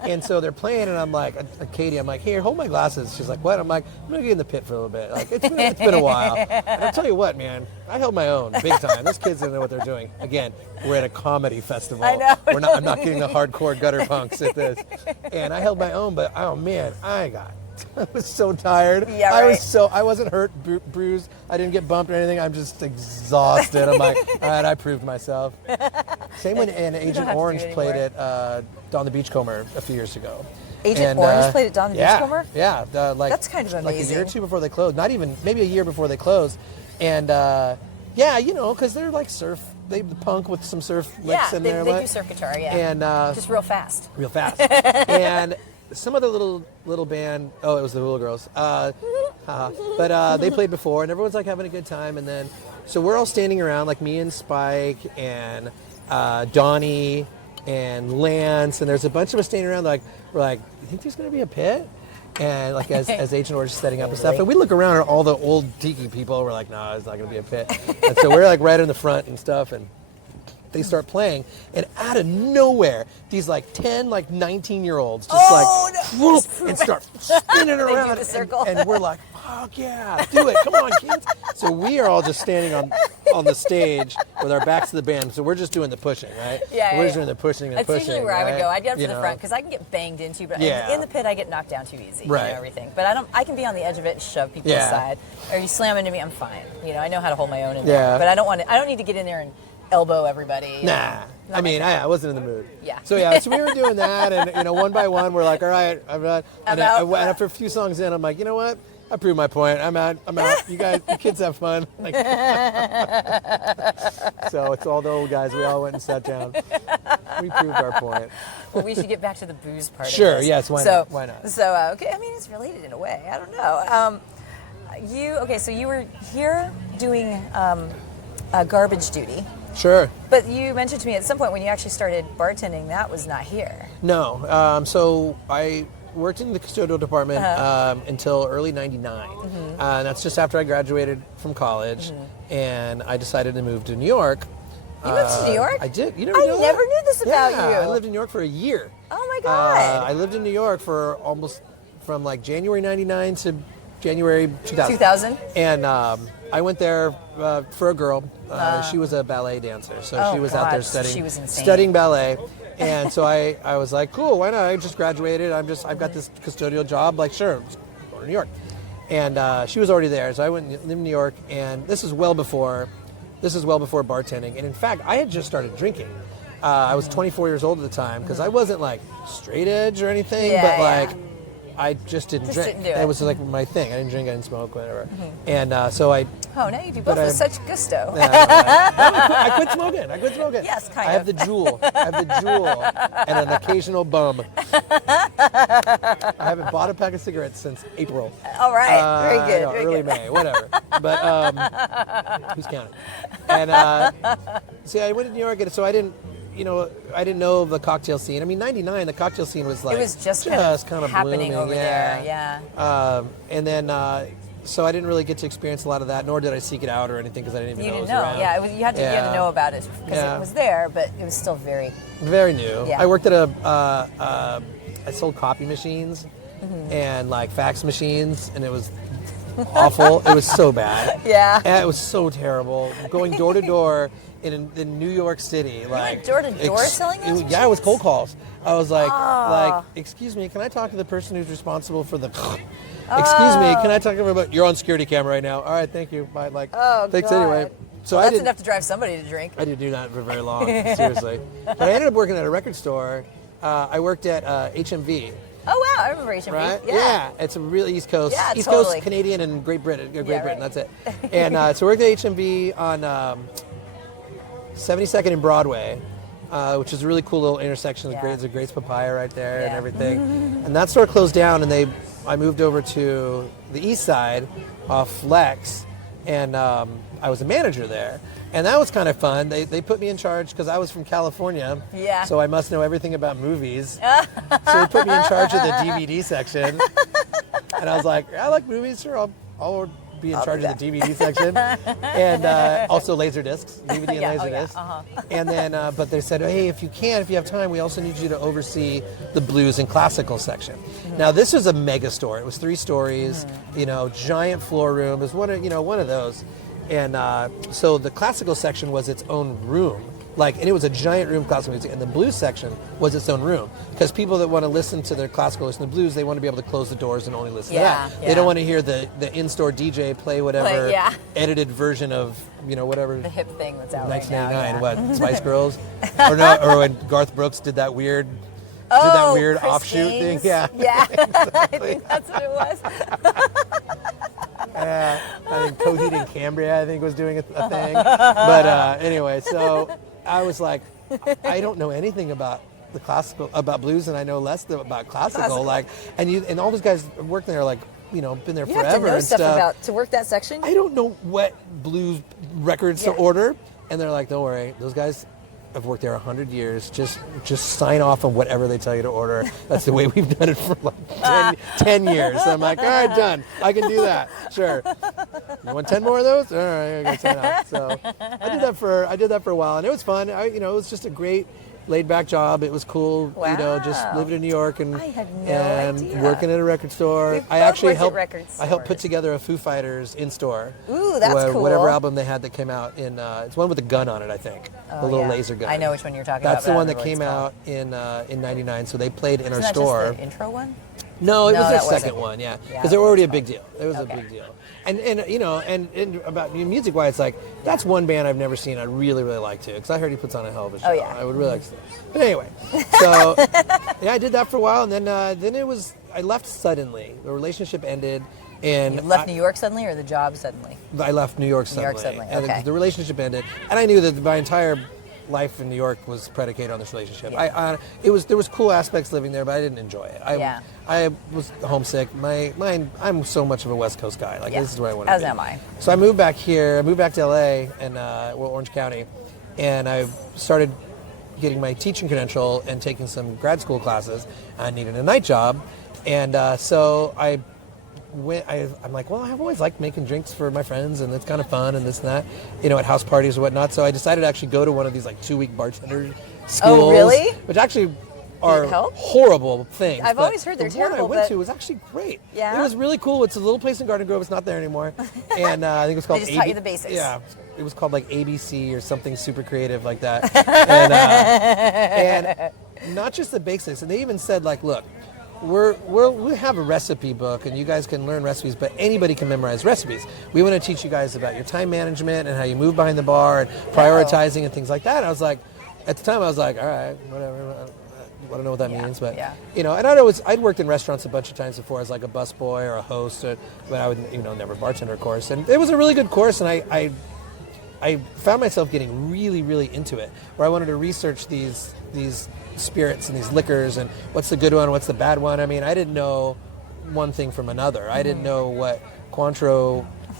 And so they're playing, and I'm like, Katie, I'm like, here, hold my glasses. She's like, what? I'm like, I'm gonna get in the pit for a little bit. Like it's been a while. And I'll tell you what, man, I held my own big time. Those kids don't know what they're doing. Again, we're at a comedy festival. I know. I'm not getting the hardcore gutter punks at this. And I held my own, but oh man, I got I was so tired. Yeah, I wasn't hurt, bruised. I didn't get bumped or anything. I'm just exhausted. I'm like, all right, I proved myself. Same when Agent Orange played at Don the Beachcomber a few years ago. Agent Orange played at Don the Beachcomber? Yeah. That's kind of amazing. Like a year or two before they closed. Not even, maybe a year before they closed. And yeah, you know, because they're like the punk with some surf licks in there. Yeah, they do surf guitar, yeah. And just real fast. Real fast. And some other little band, it was the Hula Girls. But they played before, and everyone's like having a good time. And then, so we're all standing around, like me and Spike and Donnie and Lance, and there's a bunch of us standing around. We're like, you think there's going to be a pit? And like as Agent Orange is setting up and stuff, and we look around at all the old tiki people. We're like, no, it's not going to be a pit. And so we're like right in the front and stuff, and they start playing, and out of nowhere, these like 10, like 19-year-olds just whoop, and start spinning around. They do the circle. And we're like, fuck yeah, do it, come on, kids. So we are all just standing on the stage with our backs to the band. So we're just doing the pushing, right? Yeah, we're just doing the pushing and That's pushing. usually where right? I would go. I'd get up to the front because I can get banged into, but in the pit I get knocked down too easy. Right. You know, everything. But I can be on the edge of it and shove people aside. Or you slam into me, I'm fine. You know, I know how to hold my own in there. But I don't need to get in there and elbow everybody. Nah. I mean, I wasn't in the mood. Yeah. So we were doing that, and you know, one by one, we're like, all right, I'm not. And after a few songs in, I'm like, you know what? I proved my point. I'm out. You guys, you kids have fun. Like, so it's all the old guys. We all went and sat down. We proved our point. Well, we should get back to the booze part. Sure. Of this. Yes. Why not? Why not? So okay. I mean, it's related in a way. I don't know. So you were here doing garbage duty. Sure. But you mentioned to me at some point when you actually started bartending, that was not here. No. So I worked in the custodial department until early '99. Mm-hmm. That's just after I graduated from college, and I decided to move to New York. You moved to New York? I did. You I never knew this about you. I lived in New York for a year. Oh my God. I lived in New York for almost from like January '99 to January 2000. 2000? And I went there for a girl. She was a ballet dancer, so she was out there studying ballet. And so I was like, cool, why not? I just graduated. I've got this custodial job. Like, sure, let's go to New York. And she was already there, so I went and lived in New York. And this is well before bartending. And in fact, I had just started drinking. I was 24 years old at the time because I wasn't like straight edge or anything, but like I just didn't drink. It was like my thing. I didn't drink, I didn't smoke, whatever. And so I... Oh, now you do both with such gusto. I quit smoking. Yes, kind of. I have the jewel and an occasional bum. I haven't bought a pack of cigarettes since April. All right, very good. No, early May, whatever. But who's counting? And see, I went to New York, and so I didn't know the cocktail scene. I mean, '99, the cocktail scene was like... It was just kind of happening blooming, over there, yeah. And then... So I didn't really get to experience a lot of that, nor did I seek it out or anything because I didn't even know it was around. Yeah, you had to know about it because it was there, but it was still very new. Yeah. I worked at I sold copy machines and like fax machines, and it was awful. It was so bad. Yeah. And it was so terrible. Going door to door in New York City, like door to door selling those machines? Yeah, it was cold calls. I was like, excuse me, can I talk to the person who's responsible for the... Excuse me, can I talk about... You're on security camera right now. All right, thank you. Bye. Thanks God. anyway. So that's enough to drive somebody to drink. I didn't do that for very long, seriously. But I ended up working at a record store. I worked at HMV. Oh, wow, I remember HMV. Right? Yeah. It's a really East Coast. Yeah, East totally. Coast, Canadian, and Great Britain, that's it. Right. And so I worked at HMV on 72nd and Broadway. Which is a really cool little intersection. There's a Grace Papaya right there and everything. And that store closed down, and I moved over to the east side off Lex, and I was a manager there. And that was kind of fun. They put me in charge because I was from California, so I must know everything about movies. So they put me in charge of the DVD section. And I was like, I like movies, sure, I'll be in charge of the DVD section, and also laser discs, DVD and laser discs. And then, but they said, hey, if you have time, we also need you to oversee the blues and classical section. Now, this was a mega store. It was 3 stories, giant floor room. It was one of those. And so the classical section was its own room Like, and it was a giant room, classical music, and the blues section was its own room. Because people that want to listen to their classical, listen to blues, they want to be able to close the doors and only listen to that. Yeah. They don't want to hear the in-store DJ play whatever edited version of, whatever. The hip thing that's out right now. 1989, what, Spice Girls? or when Garth Brooks did that weird Chris offshoot Gaines. thing. Yeah. Yeah. I think that's what it was. I think Coheed and Cambria, I think, was doing a thing. But anyway, so I was like, I don't know anything about about blues, and I know less about classical. Like, and all those guys working there, like, been there You forever have to know and stuff stuff. about to work that section. I don't know what blues records to order, and they're like, don't worry, those guys have worked there 100 years. Just sign off on whatever they tell you to order. That's the way we've done it for like 10 years. So I'm like, all right, done. I can do that. Sure. You want 10 more of those? All right, I got to sign off. So I did that for a while, and it was fun. It was just a great laid-back job. It was cool, just living in New York and I had no idea. Working at a record store. We both I actually worked at record I helped put stores. together a Foo Fighters in-store. Ooh, that's cool. Whatever album they had that came out in, it's one with a gun on it, I think. The little laser gun. I know which one you're talking about. That's the but I one don't that remember what came it's called. out in 99, so they played in Isn't our that store. just the intro one? No, it No, was that their second wasn't. one, yeah. Yeah, Because they were that's already a fine. big deal. It was a Okay. big deal. And about music-wise, like, that's one band I've never seen I really, really like to, because I heard he puts on a hell of a show. Oh, yeah. I would really like to see it. But anyway, so, I did that for a while, and then I left suddenly. The relationship ended, and You left New York suddenly, or the job suddenly? I left New York New suddenly. York suddenly, And okay. the relationship ended, and I knew that my entire life in New York was predicated on this relationship. Yeah. There was cool aspects living there, but I didn't enjoy it. I was homesick. I'm so much of a West Coast guy. Like, this is where I want to be. As am I. So I moved back here. I moved back to LA and Orange County, and I started getting my teaching credential and taking some grad school classes. I needed a night job, and so I'm like, well, I've always liked making drinks for my friends, and it's kind of fun, and this and that, at house parties or whatnot. So I decided to actually go to one of these like 2-week bartender schools. Oh, really? Which actually are Did it help? horrible things. I've but always heard they're the one terrible, I went but- to was actually great. Yeah? It was really cool. It's a little place in Garden Grove. It's not there anymore. And I think it was called They just taught you the basics. Yeah. It was called like ABC or something super creative like that. and not just the basics. And they even said, like, look, we have a recipe book, and you guys can learn recipes, but anybody can memorize recipes. We want to teach you guys about your time management and how you move behind the bar and prioritizing and things like that. And I was like, at the time, I was like, all right, whatever. I don't know what that means, but and I'd worked in restaurants a bunch of times before as like a busboy or a host, but I would never bartender a course, and it was a really good course, and I found myself getting really, really into it, where I wanted to research these spirits and these liquors and what's the good one, what's the bad one. I mean, I didn't know one thing from another. I didn't know what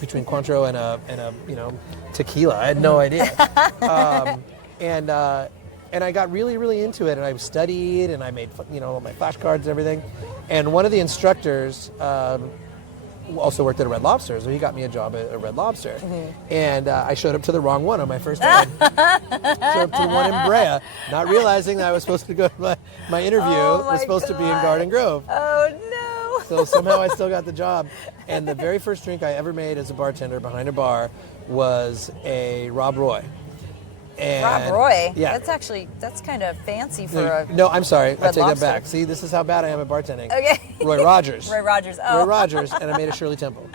between Cointreau and a tequila. I had no idea. And I got really, really into it, and I studied, and I made all my flashcards and everything. And one of the instructors also worked at a Red Lobster, so he got me a job at a Red Lobster. Mm-hmm. And I showed up to the wrong one on my first day. Showed up to the one in Brea, not realizing that I was supposed to go to my interview was supposed to be in Garden Grove. Oh, no. So somehow I still got the job. And the very first drink I ever made as a bartender behind a bar was a Rob Roy. Rob Roy? Yeah. That's kind of fancy for a... No, I'm sorry. I Red take that Lobster. back. See, this is how bad I am at bartending. Okay. Roy Rogers. Roy Rogers. Oh. Roy Rogers, and I made a Shirley Temple.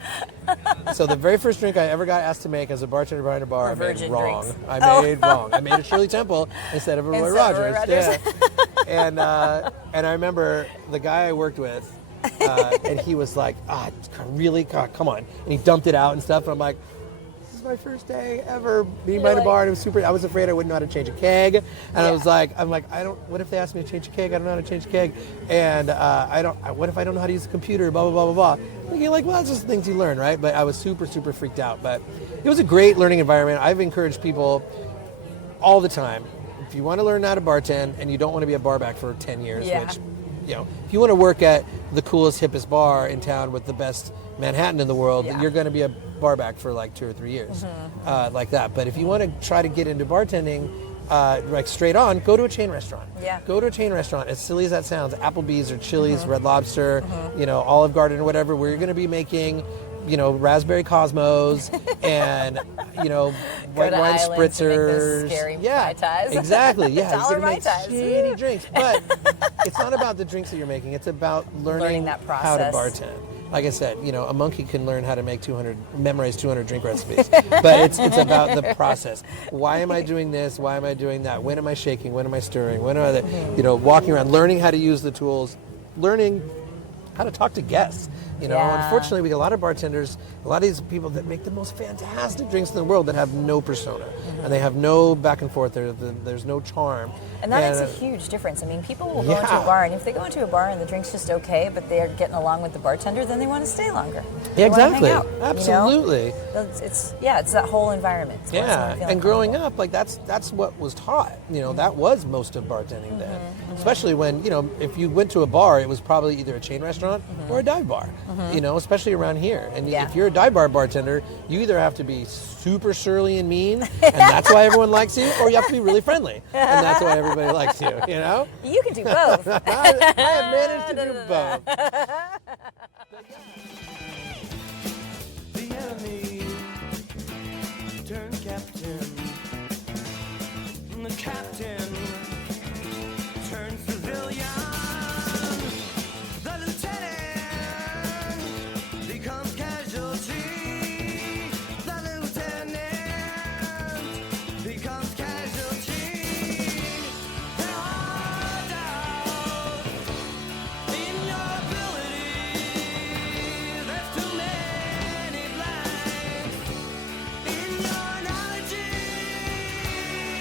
So the very first drink I ever got asked to make as a bartender behind a bar, I made virgin wrong. drinks. I made wrong. I made a Shirley Temple instead of a Roy Rogers. Yeah. And I remember the guy I worked with, and he was like, really? God, come on. And he dumped it out and stuff, and I'm like, my first day ever being behind a bar, and it was super. I was afraid I wouldn't know how to change a keg, and what if they asked me to change a keg? I don't know how to change a keg, and what if I don't know how to use a computer? Blah blah blah blah blah. Thinking like, well, that's just things you learn, right? But I was super super freaked out. But it was a great learning environment. I've encouraged people all the time. If you want to learn how to bartend and you don't want to be a barback for 10 years, which if you want to work at the coolest, hippest bar in town with the best Manhattan in the world, you're going to be a barback for like 2 or 3 years, like that. But if you want to try to get into bartending, like straight on, go to a chain restaurant. Yeah. Go to a chain restaurant. As silly as that sounds, Applebee's or Chili's, Red Lobster, Olive Garden or whatever, where you're going to be making raspberry Cosmos and, white wine spritzers. Scary Mai Tais. Exactly. Yeah, $1 you're gonna Mai make Tais. shitty drinks. But it's not about the drinks that you're making. It's about learning that how to process. bartend. Like I said, a monkey can learn how to memorize 200 drink recipes. But it's about the process. Why am I doing this? Why am I doing that? When am I shaking? When am I stirring? When am I, walking around, learning how to use the tools, learning how to talk to guests. Unfortunately, we get a lot of bartenders, a lot of these people that make the most fantastic drinks in the world that have no persona. And they have no back and forth. There's no charm. And that makes a huge difference. I mean, people will go into a bar, and if they go into a bar and the drink's just okay, but they're getting along with the bartender, then they want to stay longer. Yeah, exactly. Hang out, Absolutely. It's that whole environment. And growing up, that's what was taught. That was most of bartending then. Especially when, if you went to a bar, it was probably either a chain restaurant or a dive bar. Especially around here. And if you're a dive bar bartender, you either have to be super surly and mean, and that's why everyone likes you, or you have to be really friendly, and that's why everybody likes you. You can do both. I have managed to do both. The enemy turned captain. The captain turned civilian. The lieutenant becomes casualty. The lieutenant becomes casualty. There are doubts in your ability. There's too many blanks in your analogy.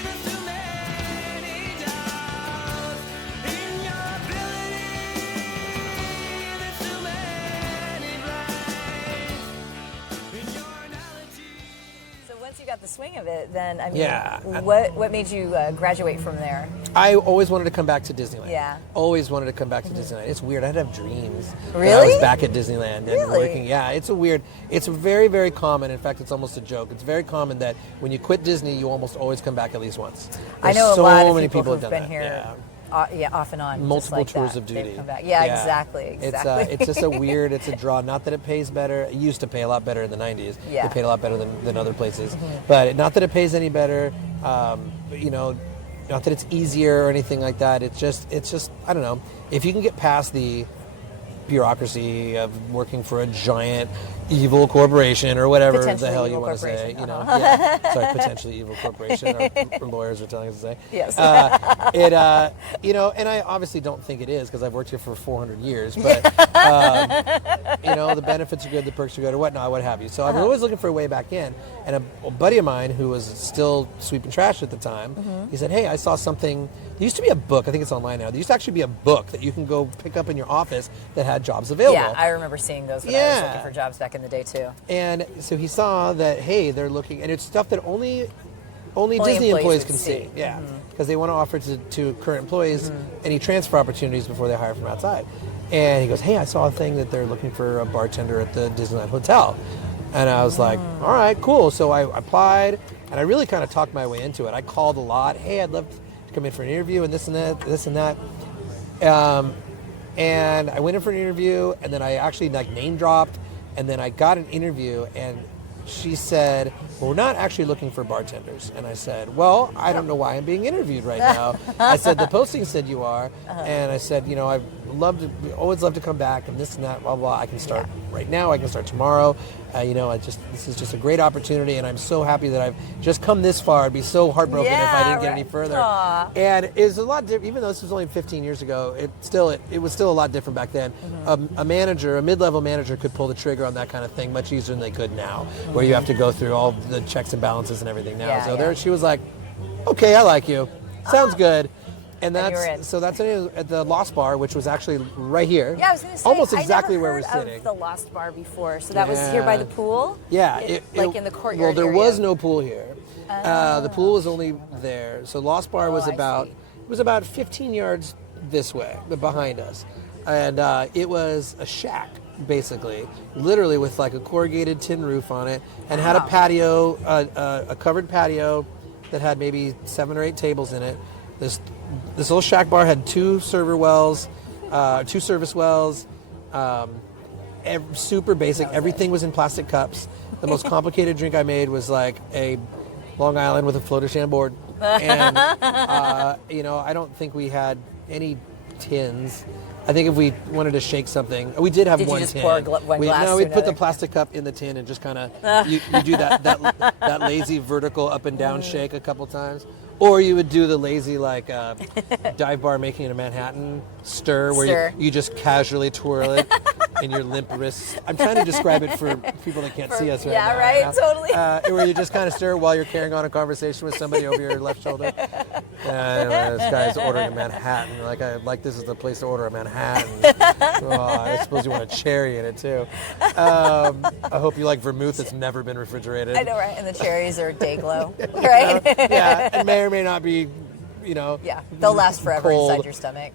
There's too many doubts in your ability. There's too many blanks in your analogy. So once you got the swing of it, then, Yeah. what made you graduate from there? I always wanted to come back to Disneyland. Yeah. Always wanted to come back to Disneyland. It's weird. I'd have dreams that I Really? was back at Disneyland and Really? working. Yeah, it's very, very common. In fact, it's almost a joke. It's very common that when you quit Disney, you almost always come back at least once. I There's know a so lot of many people have who've done been that. here, off and on, just Multiple like tours that. of duty. They've come back. Yeah, exactly. It's just a weird, it's a draw. Not that it pays better. It used to pay a lot better in the 90s. Yeah. It paid a lot better than other places. But not that it pays any better, not that it's easier or anything like that. It's just, I don't know. If you can get past the bureaucracy of working for a giant evil corporation or whatever the Potentially hell you evil want to say, corporation, sorry, potentially evil corporation, our lawyers are telling us to say. Yes. And I obviously don't think it is because I've worked here for 400 years, but the benefits are good, the perks are good, or whatnot, what have you. So I'm always looking for a way back in. And a buddy of mine who was still sweeping trash at the time, he said, hey, I saw something. There used to be a book, I think it's online now. There used to actually be a book that you can go pick up in your office that had jobs available. Yeah, I remember seeing those when I was looking for jobs back in the day too. And so he saw that, hey, they're looking, and it's stuff that only Disney employees can see. Yeah, because they want to offer to current employees any transfer opportunities before they hire from outside. And he goes, hey, I saw a thing that they're looking for a bartender at the Disneyland Hotel. And I was like, all right, cool. So I applied, and I really kind of talked my way into it. I called a lot. Hey, I'd love to come in for an interview and this and that. And I went in for an interview, and then I actually name dropped, and then I got an interview, and she said, well, we're not actually looking for bartenders. And I said, well, I don't know why I'm being interviewed right now. I said, the posting said you are. And I said, I'd always love to come back and this and that, blah, blah. I can start right now. I can start tomorrow. This is just a great opportunity, and I'm so happy that I've just come this far. I'd be so heartbroken if I didn't get any further. Aww. And it's a lot different, even though this was only 15 years ago, it was still a lot different back then. A mid-level manager could pull the trigger on that kind of thing much easier than they could now, where you have to go through all the checks and balances and everything now. Yeah, she was like, okay, I like you. Sounds good. And you were in. that's at the Lost Bar, which was actually right here. Yeah, I was going to say, almost exactly I never where we're heard sitting. of the Lost Bar before, so that was here by the pool. Yeah, in the courtyard. Well, there area. was no pool here. The pool was only there. So Lost Bar was I about 15 yards this way, behind us, and it was a shack basically, literally with like a corrugated tin roof on it, and had a patio, a covered patio that had maybe 7 or 8 tables in it. This little shack bar had 2 service wells, super basic. Everything was in plastic cups. The most complicated drink I made was like a Long Island with a Floater board. And, I don't think we had any tins. I think if we wanted to shake something, we did have one tin. Did you just pour one glass? No, we'd put the plastic cup in the tin and just kind of, you do that lazy vertical up and down shake a couple times. Or you would do the lazy, like, dive bar making in a Manhattan stir, where you just casually twirl it in your limp wrists. I'm trying to describe it for people that can't see us right now. Yeah, right, totally. Where you just kind of stir while you're carrying on a conversation with somebody over your left shoulder. Anyway, this guy's ordering a Manhattan. Like this is the place to order a Manhattan. I suppose you want a cherry in it, too. I hope you like vermouth that's never been refrigerated. I know, right? And the cherries are day glow, right? Yeah, and may or may not be, Yeah, they'll last forever cold. inside your stomach.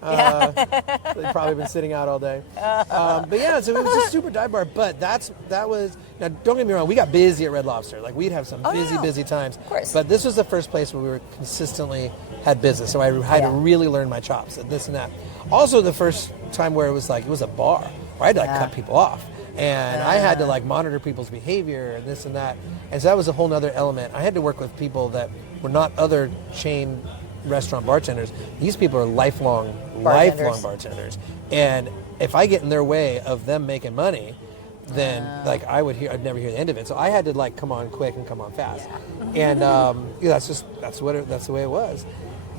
They've probably been sitting out all day. But yeah, so it was a super dive bar. But that was, now don't get me wrong, we got busy at Red Lobster. Like, we'd have some busy times. Of course. But this was the first place where we were consistently had business. So I had to really learn my chops at this and that. Also, the first time where it was a bar where I had to cut people off. And I had to monitor people's behavior and this and that. And so that was a whole nother element. I had to work with people that were not other chain restaurant bartenders. These people are lifelong bartenders. And if I get in their way of them making money, then I'd never hear the end of it. So I had to come on quick and come on fast. Yeah. And that's the way it was.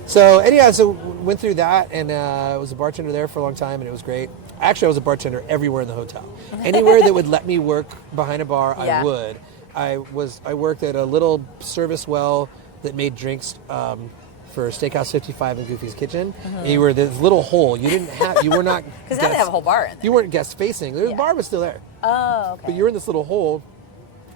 So anyhow, so went through that, and I was a bartender there for a long time, and it was great. Actually, I was a bartender everywhere in the hotel. Anywhere that would let me work behind a bar, I would. I worked at a little service well that made drinks for Steakhouse 55 and Goofy's Kitchen. And you were this little hole. You were not because now they have a whole bar in there. You weren't guest facing. The bar was still there. Oh, okay. But you were in this little hole.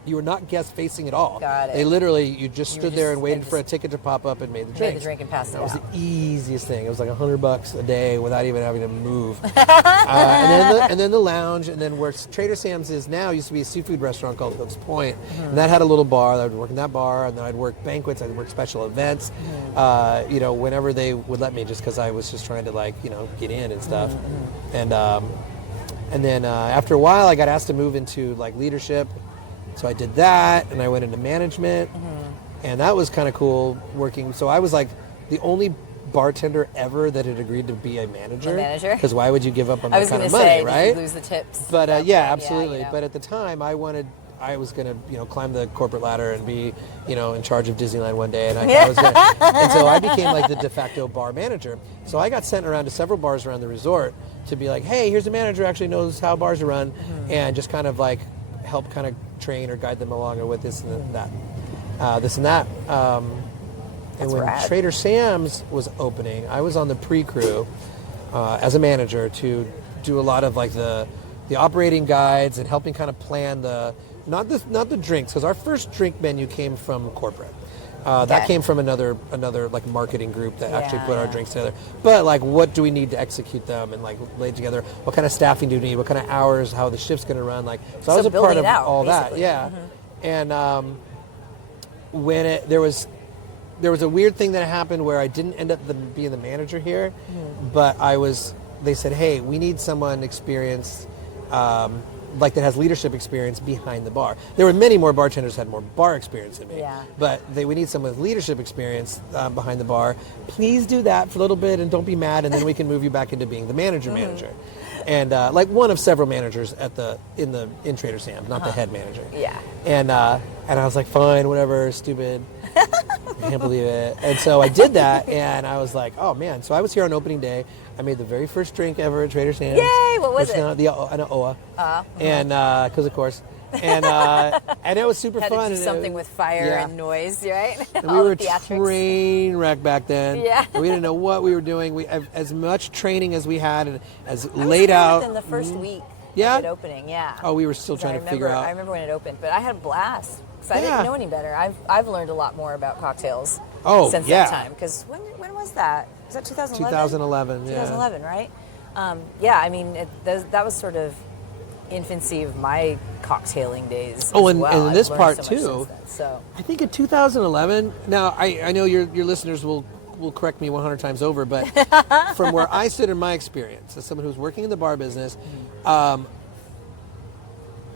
You were not guest facing at all. Got it. They literally, you just stood there and waited for a ticket to pop up and made the drink. Made the drink and passed it out. That was the easiest thing. It was like $100 a day without even having to move. and then the lounge, and then where Trader Sam's is now used to be a seafood restaurant called Hook's Point. And that had a little bar. I would work in that bar, and then I'd work banquets. I'd work special events. Whenever they would let me, just because I was just trying to get in and stuff. And then after a while, I got asked to move into leadership. So I did that, and I went into management, and that was kind of cool working. So I was the only bartender ever that had agreed to be a manager. Because why would you give up on that kind of money, right? Did you lose the tips? But absolutely. Yeah, But at the time, I was going to, climb the corporate ladder and be, in charge of Disneyland one day, and and so I became the de facto bar manager. So I got sent around to several bars around the resort to be hey, here's a manager who actually knows how bars are run, and just kind of help kind of train or guide them along or with this and that. And when rad. Trader Sam's was opening, I was on the pre-crew as a manager to do a lot of the operating guides and helping kind of plan not the drinks, because our first drink menu came from corporate. That came from another marketing group that actually put our drinks together. But what do we need to execute them and lay together? What kind of staffing do we need? What kind of hours? How the shift's going to run? So I was a part of all that. Yeah. And when there was a weird thing that happened where I didn't end up being the manager here, but they said, hey, we need someone experienced. That has leadership experience behind the bar. There were many more bartenders who had more bar experience than me. Yeah. But we need someone with leadership experience behind the bar. Please do that for a little bit and don't be mad, and then we can move you back into being the manager. And one of several managers in Trader Sam's, not the head manager. Yeah. And I was fine, whatever, stupid. I can't believe it. And so I did that, and I was oh man. So I was here on opening day. I made the very first drink ever at Trader Sam's. Yay! What was it? The OA. And because of course. And it was super fun. Had to do something with fire and noise, right? And we were train wreck back then. Yeah. We didn't know what we were doing. We as much training as we had, and as laid out. Within the first week of it opening, Oh, we were still trying to figure out. I remember when it opened, but I had a blast because I didn't know any better. I've learned a lot more about cocktails since that time. Because when was that? Was that 2011? 2011, yeah. 2011, right? I mean, that was sort of infancy of my cocktailing days. And this part so too. So I think in 2011. Now I know your listeners will correct me 100 times over, but from where I sit in my experience as someone who's working in the bar business,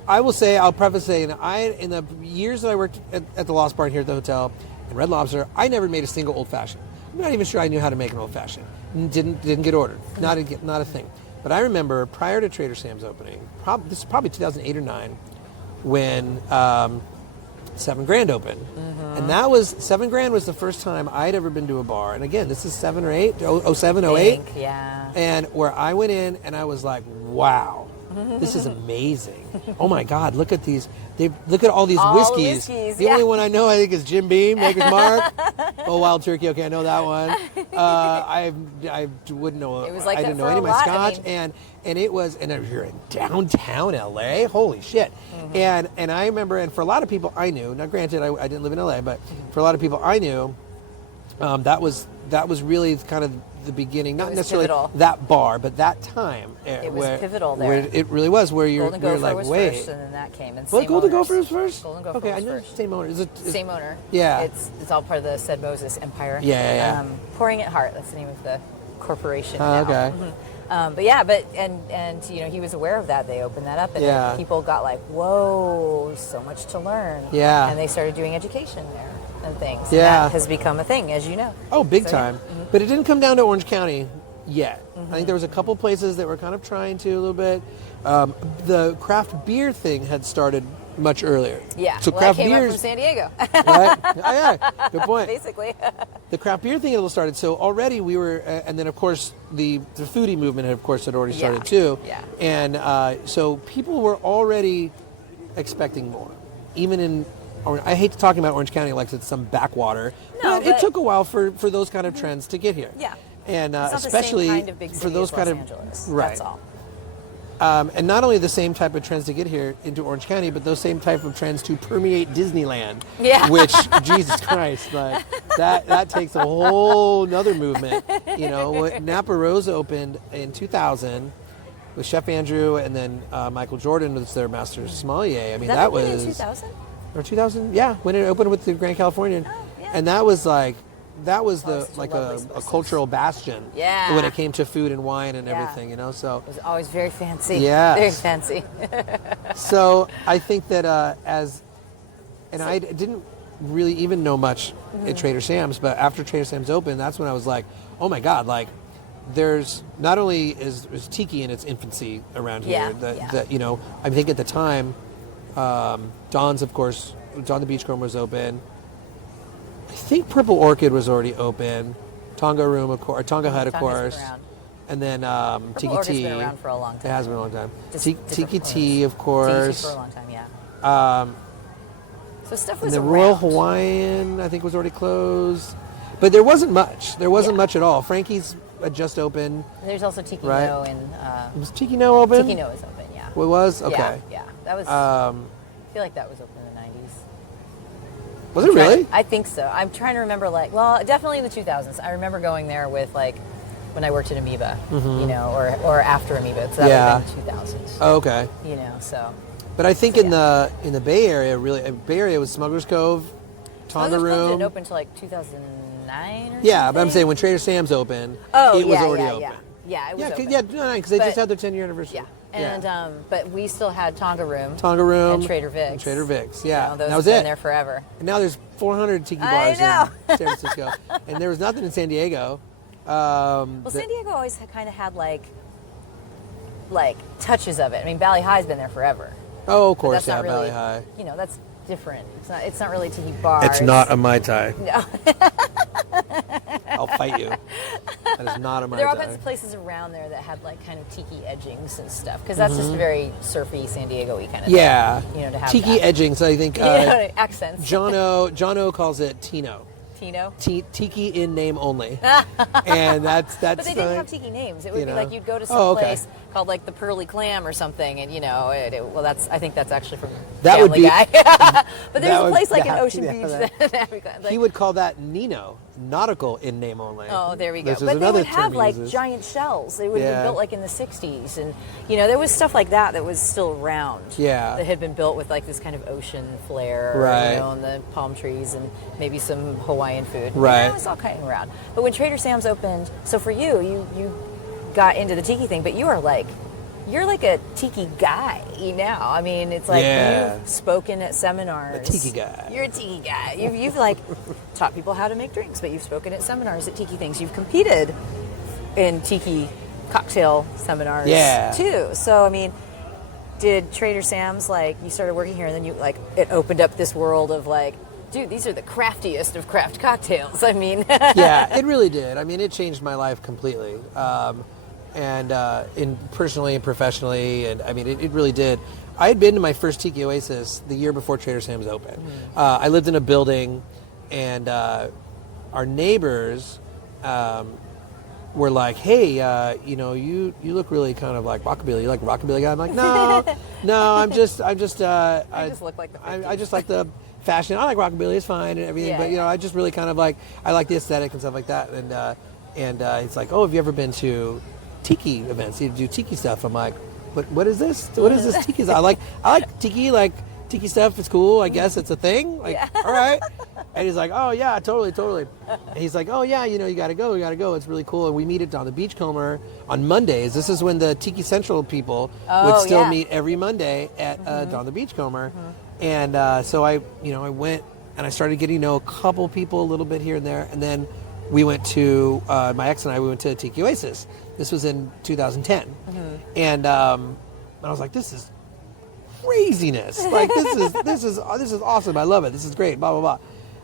I will say, I'll preface saying, in the years that I worked at the Lost Barn here at the hotel and Red Lobster, I never made a single old fashioned. I'm not even sure I knew how to make an old fashioned. Didn't get ordered. Not a thing. But I remember prior to Trader Sam's opening, this is probably 2008 or 9, when 7 Grand opened. And that was, 7 Grand was the first time I'd ever been to a bar. And again, this is 7 or 8, 07, 08. Yeah. And where I went in and I was like, wow, this is amazing. Oh my God, look at these. Look at all these whiskeys. The only one I know, I think, is Jim Beam, Maker's Mark. Oh, Wild Turkey. Okay, I know that one. I wouldn't know. It was like I that didn't know for any a of my lot, Scotch. I mean. And it was, and you're in downtown LA. Holy shit. And I remember, and for a lot of people I knew, now granted, I didn't live in LA, but for a lot of people I knew, that was really kind of the beginning, not necessarily pivotal. that bar, but that time. It was pivotal there. Where it really was, where you're Golden Gopher like, was wait. first, and then that came. And Well, same Golden owners. Gopher was first? Golden Gopher okay, was I know first. same owner. Same owner. Yeah. It's all part of the Said Moses empire. Yeah. Pouring at Heart. That's the name of the corporation now. Okay. But yeah, and you know, he was aware of that. They opened that up, and Yeah. then people got like, whoa, so much to learn. Yeah. And they started doing education there and things. Yeah. And that has become a thing, as you know. Oh, big So, time. yeah. But it didn't come down to Orange County yet. I think there was a couple places that were kind of trying to a little bit. The craft beer thing had started much earlier. Yeah. So well, craft that came up beers, from San Diego, right? Yeah, good point. basically. The craft beer thing had all started. So already we were, and then of course the foodie movement had already started too. Yeah. And so people were already expecting more, even in. I hate talking about Orange County like it's some backwater, No, but it but- took a while for those kind of trends to get here. Yeah. And It's not especially the same kind of big for city those as kind Los of Angeles. right. That's all. And not only the same type of trends to get here into Orange County, but those same type of trends to permeate Disneyland. Yeah. Which, Jesus Christ, like that takes a whole nother movement. You know, when Napa Rose opened in 2000 with Chef Andrew, and then Michael Jordan was their master sommelier. I mean, that opened was in 2000. or 2000. Yeah, when it opened with the Grand Californian, Oh, yeah. and that was like. That was Oh, such a like lovely a space. cultural bastion Yeah. when it came to food and wine and Yeah. everything, you know. So It was always very fancy. Yes. Very fancy. So I think that I didn't really even know much at Trader Sam's, but after Trader Sam's opened, that's when I was like, oh my God, like there's not only is tiki in its infancy around here, that you know, I think at the time, Don's, of course, Don the Beachcomber was open. I think Purple Orchid was already open. Tonga Room, of course, Tonga Hut, of Tonga's course. been around. And then Purple Tiki Orchid's Tea. been around for a long time. It has been a long time. Just Tiki different Tea, of Tiki course. for a long time, yeah. So stuff was The around. Royal Hawaiian, I think, was already closed. But there wasn't much. There wasn't much at all. Frankie's had just opened. And there's also Tiki Right. No and Was Tiki No open? Tiki No is open, yeah. Well, it was? Okay. Yeah. That was. I feel like that was open in the 90s. Was it really? I think so. I'm trying to remember, like, well, definitely in the 2000s. I remember going there with, like, when I worked at Amoeba, you know, or after Amoeba. So that would have been 2000s. Oh, okay. You know, so. But I think in the Bay Area, really, Bay Area was Smuggler's Cove, Tonga Smuggler's Cove Room. didn't open until, like, 2009 or Yeah, something? but I'm saying when Trader Sam's opened, Oh, it was yeah, already yeah, open. yeah. Yeah, it was open. Because they just But- had their 10-year anniversary. Yeah. And but we still had Tonga Room. Tonga Room. And Trader Vic's. And Trader Vic's, You yeah. know, those that have was been it. there forever. And now there's 400 tiki I bars know. in San Francisco. And there was nothing in San Diego. Well, San Diego always kind of had like touches of it. I mean, Valley High's been there forever. Oh, of But course, that's yeah, not really, Valley High. You know, that's different. It's not really tiki bar. It's not a Mai Tai. No. I'll fight you. That is not a Mai There are all Tai. kinds of places around there that had like kind of tiki edgings and stuff because that's just very surfy San Diego-y kind of Yeah. thing. You know, to have Tiki that. edgings, I think. You know, accents. John O calls it Tino. Tino. Tiki in name only. And that's But they didn't like, have tiki names. It would you be know. like you'd go to some Oh, okay. place called like the Pearly Clam or something, and you know, I think that's actually from That would Family be- Guy. But there's that a would- place like in yeah, Ocean yeah, Beach that like, he would call that Nino, nautical in name only. oh, there we go. This is But they another would have term he like uses. giant shells. They would Yeah. be built like in the 60s, and you know, there was stuff like that was still around. Yeah. That had been built with like this kind of ocean flair, Right. you know, and the palm trees and maybe some Hawaiian food. Right. You know, it's all kind of around. But when Trader Sam's opened, so for you got into the tiki thing, but you are like you're like a tiki guy now. I mean, it's like you've spoken at seminars. A tiki guy. You're a tiki guy. You've like taught people how to make drinks, but you've spoken at seminars at tiki things. You've competed in tiki cocktail seminars too. So, I mean, did Trader Sam's, like, you started working here and then you, like, it opened up this world of, like, dude, these are the craftiest of craft cocktails. I mean. Yeah, it really did. I mean, it changed my life completely. And in personally and professionally, and I mean, it really did. I had been to my first Tiki Oasis the year before Trader Sam's opened. I lived in a building, and our neighbors were like, "Hey, you know, you look really kind of like rockabilly. You like a rockabilly guy?" I'm like, "No, I'm just I just look like the I just like the fashion. I like rockabilly. It's fine and everything, but you know, I just really kind of like I like the aesthetic and stuff like that." And it's like, "Oh, have you ever been to Tiki events? You do Tiki stuff?" I'm like, "What is this? What is this Tiki stuff? I like Tiki, like Tiki stuff. It's cool. I guess it's a thing. Like, all right." And he's like, "Oh yeah, totally." And he's like, "Oh yeah, you know, you gotta go. It's really cool." And we meet on the Beachcomber on Mondays. This is when the Tiki Central people would still meet every Monday at on the Beachcomber. And so I went and I started getting to know a couple people a little bit here and there, and then we went to my ex and I. We went to Tiki Oasis. This was in 2010, and I was like, "This is craziness! Like this is awesome! I love it! This is great!" Blah blah blah.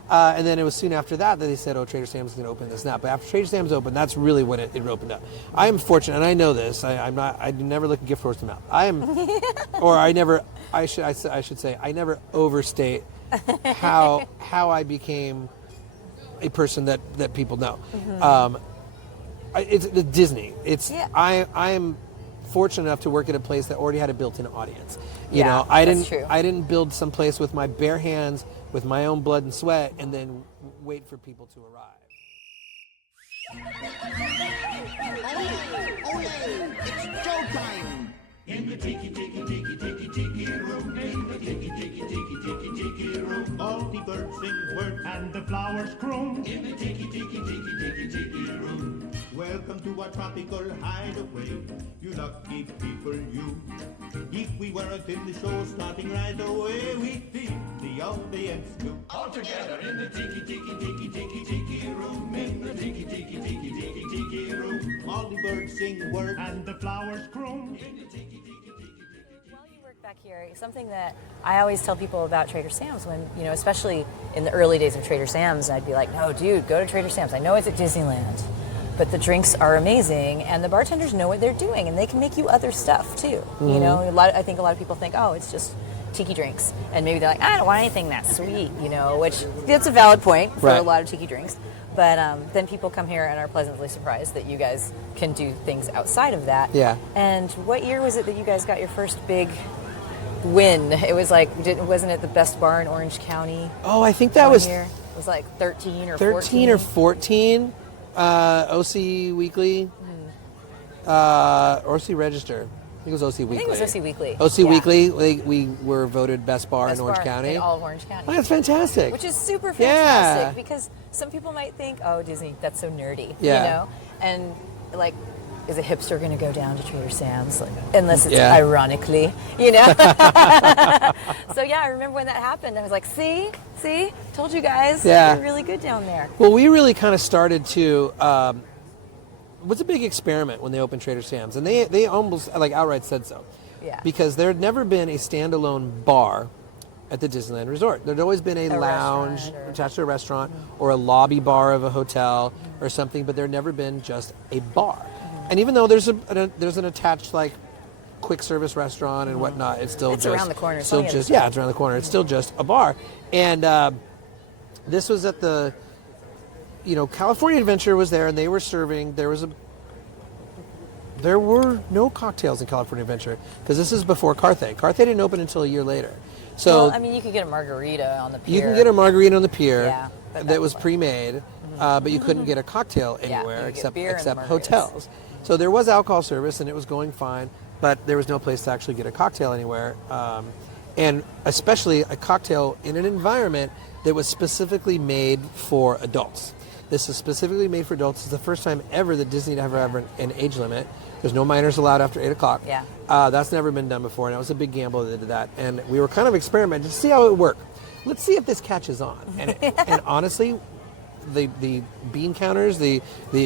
And then it was soon after that they said, "Oh, Trader Sam's is going to open this now." But after Trader Sam's opened, that's really when it opened up. I am fortunate, and I know this. I never look a gift horse in the mouth. I should say, I never overstate how I became a person that people know. It's Disney. I am fortunate enough to work at a place that already had a built-in audience. You know, I didn't build some place with my bare hands, with my own blood and sweat, and then wait for people to arrive. Ole, it's showtime! In the tiki room, in the tiki room, all the birds sing word and the flowers croon. In the tiki room, welcome to our tropical hideaway, you lucky people, you. If we weren't in the show starting right away, we'd feel the audience too. All together in the tiki room, in the tiki room, all the birds sing word and the flowers croon. In the tiki While you work back here, something that I always tell people about Trader Sam's when, you know, especially in the early days of Trader Sam's, I'd be like, "No, dude, go to Trader Sam's. I know it's at Disneyland, but the drinks are amazing and the bartenders know what they're doing and they can make you other stuff too." You know, I think a lot of people think, "Oh, it's just tiki drinks," and maybe they're like, "I don't want anything that sweet," you know, which that's a valid point for a lot of tiki drinks. But then people come here and are pleasantly surprised that you guys can do things outside of that. Yeah. And what year was it that you guys got your first big win? It was like, wasn't it the best bar in Orange County? Oh, I think that was year? It was like 13 or 13 or 14. OC Weekly, OC Register. I think it was OC Weekly. I think it was OC Weekly. OC Weekly, we were voted best bar in Orange County. In all of Orange County. Oh, that's fantastic. Which is super fantastic because some people might think, "Oh, Disney, that's so nerdy," you know? And like, is a hipster going to go down to Trader Sam's? Like, unless it's ironically, you know? So yeah, I remember when that happened. I was like, see, told you guys. You're really good down there. Well, we really kind of started to, it was a big experiment when they opened Trader Sam's, and they almost like outright said so. Yeah. Because there had never been a standalone bar at the Disneyland Resort. There'd always been a lounge attached to a restaurant or a lobby bar of a hotel or something, but there'd never been just a bar. And even though there's an attached like quick service restaurant and whatnot, it's just around the corner. It's around the corner. It's still just a bar. And this was at the, you know, California Adventure was there, and they were serving. There were no cocktails in California Adventure because this is before Carthay. Carthay didn't open until a year later. So I mean, you could get a margarita on the pier. You can get a margarita on the pier that was pre-made, but you couldn't get a cocktail anywhere except hotels. So there was alcohol service, and it was going fine, but there was no place to actually get a cocktail anywhere, and especially a cocktail in an environment that was specifically made for adults. This is specifically made for adults. It's the first time ever that Disney ever have an age limit. There's no minors allowed after 8 o'clock. Yeah. That's never been done before, and it was a big gamble that they did that. And we were kind of experimenting to see how it would work. Let's see if this catches on. And honestly, the bean counters, the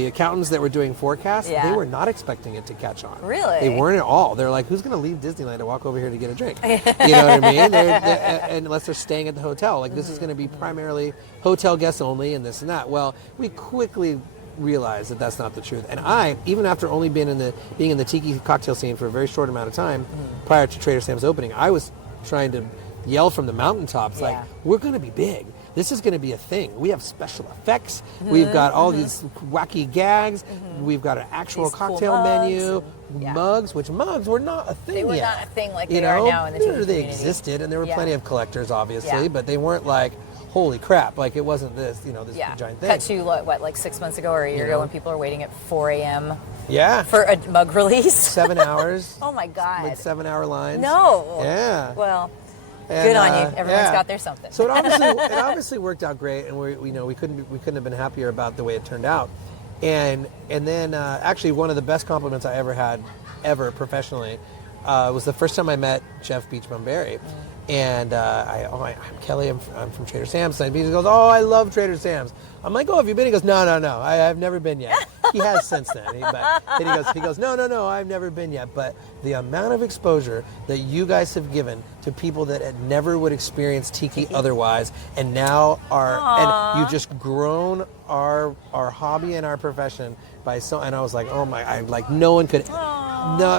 accountants that were doing forecasts, they were not expecting it to catch on. Really? They weren't at all. They're like, who's going to leave Disneyland to walk over here to get a drink? You know what I mean? Unless they're staying at the hotel. Like, this is going to be primarily hotel guests only and this and that. Well, we quickly realized that that's not the truth. And I, even after only being in the tiki cocktail scene for a very short amount of time prior to Trader Sam's opening, I was trying to yell from the mountaintops, like, we're going to be big. This is going to be a thing. We have special effects. We've got all these wacky gags. We've got an actual cocktail cool menu. Mugs, which mugs were not a thing They were yet. not a thing like they are now in the tiki They community. existed, and there were plenty of collectors, obviously, Yeah. but they weren't like, holy crap, like it wasn't this, this giant thing. Cut to what, like 6 months ago or a year ago when people are waiting at 4 a.m. Yeah. for a mug release. 7 hours. Oh my God. Like 7-hour lines. No. Yeah. Well, And, good on you. Everyone's got their something. So it obviously worked out great, and we couldn't have been happier about the way it turned out. And then actually one of the best compliments I ever had professionally was the first time I met Jeff Beachbum-Berry. And I'm Kelly, I'm from Trader Sam's. And he goes, oh, I love Trader Sam's. I'm like, oh, have you been? He goes, no, I've never been yet. He has since then. He goes, no, I've never been yet. But the amount of exposure that you guys have given to people that never would experience tiki otherwise, and now and you've just grown our hobby and our profession by so. And I was like, oh my, no one could,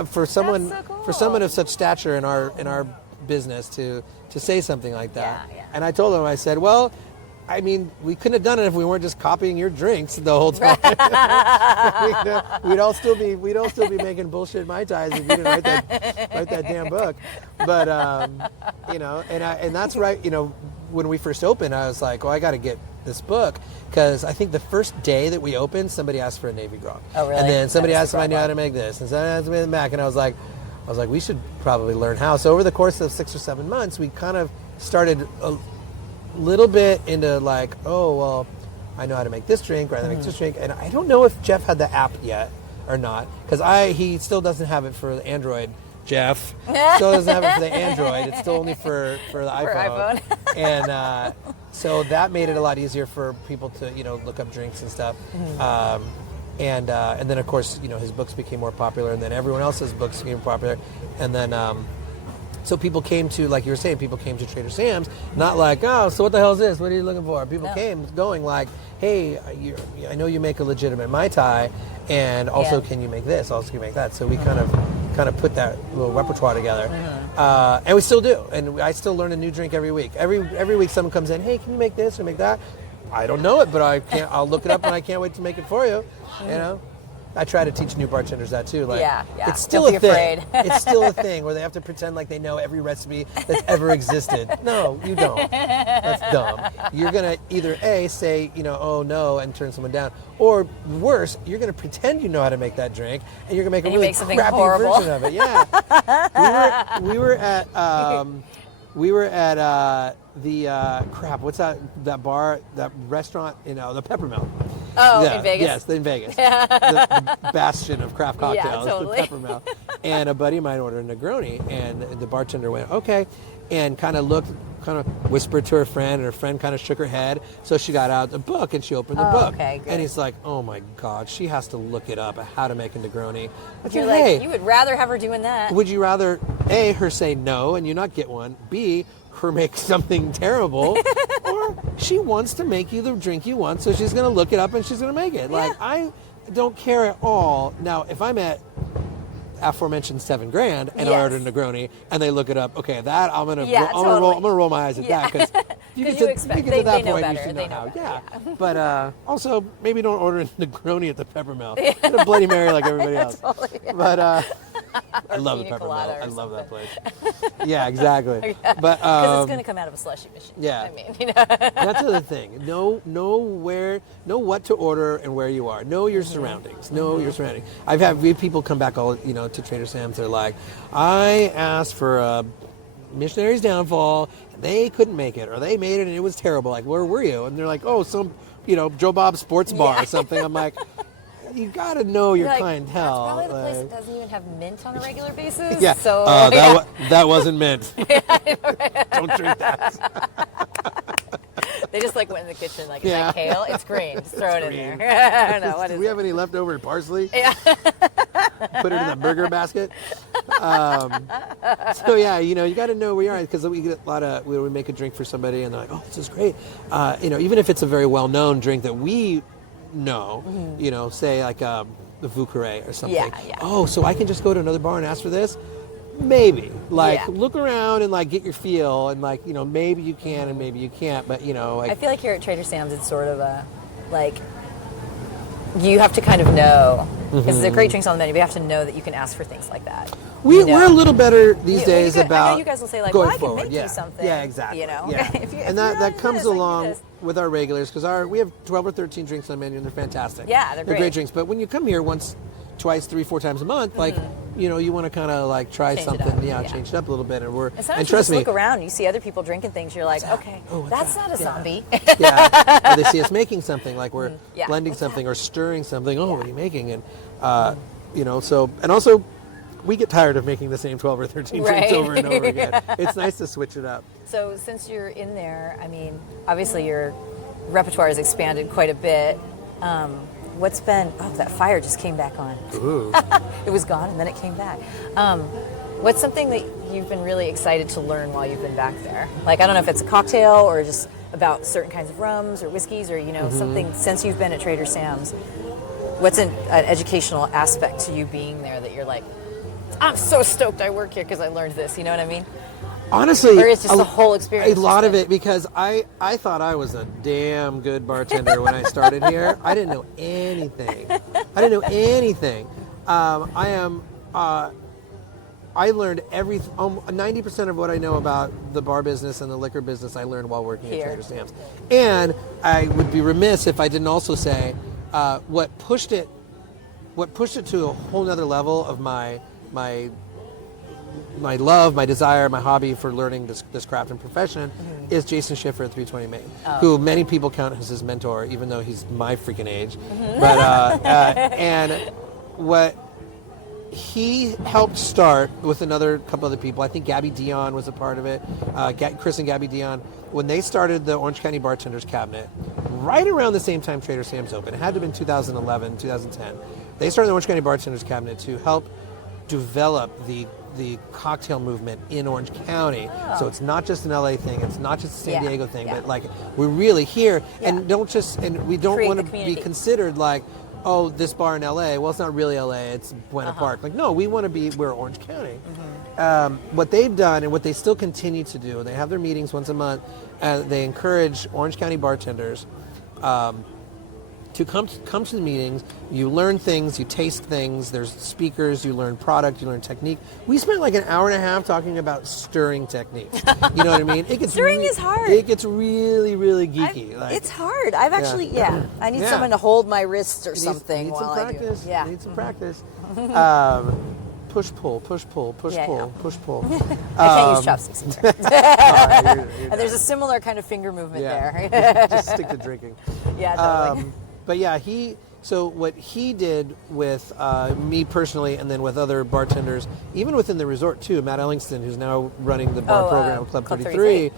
for someone of such stature in our business to say something like that. Yeah. And I told him, I said, well, I mean, we couldn't have done it if we weren't just copying your drinks the whole time. we'd all still be making bullshit Mai Tais if we didn't write that damn book. But and that's right. When we first opened, I was like, oh, I got to get this book, because I think the first day that we opened, somebody asked for a Navy grog. Oh, really? And then somebody asked if I knew how to make this, and somebody asked me the Mac, and I was like, we should probably learn how. So over the course of 6 or 7 months, we kind of started a little bit into like, oh, well, I know how to make this drink, or I know how to make this drink. And I don't know if Jeff had the app yet or not, because he still doesn't have it for the Android. Jeff still doesn't have it for the Android. It's still only for the iPhone. And so that made it a lot easier for people to look up drinks and stuff. And then of course his books became more popular, and then everyone else's books became popular, and then so people came to, like you were saying, people came to Trader Sam's, not like, oh, so what the hell is this? What are you looking for? People came going like, hey, I know you make a legitimate Mai Tai, and also can you make this? Also can you make that? So we kind of put that little repertoire together, and we still do. And I still learn a new drink every week. Every week someone comes in, hey, can you make this or make that? I don't know it, but I'll look it up, and I can't wait to make it for you. I try to teach new bartenders that too. Like, it's still Don't a be thing. afraid. It's still a thing where they have to pretend like they know every recipe that's ever existed. No, you don't. That's dumb. You're gonna either A, say oh no and turn someone down, or worse, you're gonna pretend you know how to make that drink, and you're gonna make a really crappy version of it. Yeah. We were at the what's that bar, that restaurant, the Peppermill. Oh, yeah, in Vegas? Yes, in Vegas. The bastion of craft cocktails, totally. the Peppermill. And a buddy of mine ordered a Negroni, and the bartender went, okay, and kind of whispered to her friend, and her friend kind of shook her head. So she got out the book, and she opened the book. Okay, good. And he's like, oh my God, she has to look it up, how to make a Negroni. I You're said, like, hey, you would rather have her doing that. would you rather, A, her say no and you not get one, B, her make something terrible, or she wants to make you the drink you want, so she's going to look it up and she's going to make it. Like, I don't care at all. Now, if I'm at aforementioned $7,000 and I order a Negroni and they look it up, okay, that I'm gonna roll my eyes at that, because you get to that point, you should know how. Yeah. But also maybe don't order a Negroni at the Peppermill. Get a Bloody Mary like everybody else. Totally, yeah. But I love the Pina Peppermill. colada I or love that something. place. Yeah, exactly. But Because it's going to come out of a slushy machine. Yeah. I mean, that's the other thing. Know what to order and where you are. Know your surroundings. Know your surroundings. We have people come back to Trader Sam's. They're like, I asked for a Missionary's Downfall, and they couldn't make it, or they made it and it was terrible. Like, where were you? And they're like, oh, some Joe Bob's Sports Bar or something. I'm like, you got to know your clientele. That's probably the place that doesn't even have mint on a regular basis. Yeah. So that wasn't mint. Don't drink that. They just went in the kitchen is that kale? It's green. Just throw it in there. I don't know. What Do is we it? have any leftover parsley? Yeah. Put it in the burger basket. So yeah, you got to know where you are, because we get a lot of, we make a drink for somebody and they're like, oh, this is great. Even if it's a very well-known drink that we know, say the Vouqueret or something. Yeah. Oh, so I can just go to another bar and ask for this? Maybe. Look around and get your feel, and maybe you can and maybe you can't, but I feel like here at Trader Sam's it's sort of a you have to kind of know, because there are great drinks on the menu, but you have to know that you can ask for things like that. We're a little better these days about I know you guys will say going I can forward. make you something. Yeah, exactly. Yeah. And that comes along with our regulars, because we have 12 or 13 drinks on the menu and they're fantastic. Yeah, they're great drinks. But when you come here once, twice, 3, 4 times a month, you want to kind of try Change something. it up. Change it up a little bit. And sometimes you just look around and you see other people drinking things, you're like, okay, that's not a zombie. Or they see us making something, we're blending What's something or stirring something. Oh, what are you making? And and also we get tired of making the same 12 or 13 drinks over and over again. It's nice to switch it up. So since you're in there, obviously your repertoire has expanded quite a bit. What's been, that fire just came back on. Ooh. It was gone and then it came back. What's something that you've been really excited to learn while you've been back there? I don't know if it's a cocktail or just about certain kinds of rums or whiskeys or, something since you've been at Trader Sam's. What's an educational aspect to you being there that you're like, I'm so stoked I work here because I learned this, you know what I mean? Honestly, or it's just the whole experience. A lot of it, because I thought I was a damn good bartender when I started here. I didn't know anything. I learned everything. 90% of what I know about the bar business and the liquor business I learned while working at Trader Sam's. And I would be remiss if I didn't also say what pushed it to a whole nother level of my love, my desire, my hobby for learning this craft and profession is Jason Schiffer at 320 Main, who many people count as his mentor, even though he's my freaking age. But and what he helped start with another couple other people. I think Gabby Dion was a part of it. Chris and Gabby Dion, when they started the Orange County Bartenders Cabinet, right around the same time Trader Sam's opened. It had to have been 2011, 2010. They started the Orange County Bartenders Cabinet to help develop the cocktail movement in Orange County. So it's not just an LA thing, it's not just a San Diego thing, but we're really here and we don't want to be considered oh, this bar in LA, well, it's not really LA, it's Buena Park. No, we're Orange County. What they've done and what they still continue to do, they have their meetings once a month, and they encourage Orange County bartenders to come to the meetings. You learn things, you taste things, there's speakers, you learn product, you learn technique. We spent an hour and a half talking about stirring techniques. You know what I mean? Stirring is hard. It gets really, really geeky. It's hard. I've actually, I need someone to hold my wrists or something while I do it. Yeah. Need some practice. Push, pull, push, pull, push, pull, push, pull. I can't use chopsticks in turn. And there's a similar kind of finger movement there. Just stick to drinking. Yeah, totally. But yeah, so what he did with me personally, and then with other bartenders, even within the resort too, Matt Ellingston, who's now running the bar program at Club 33,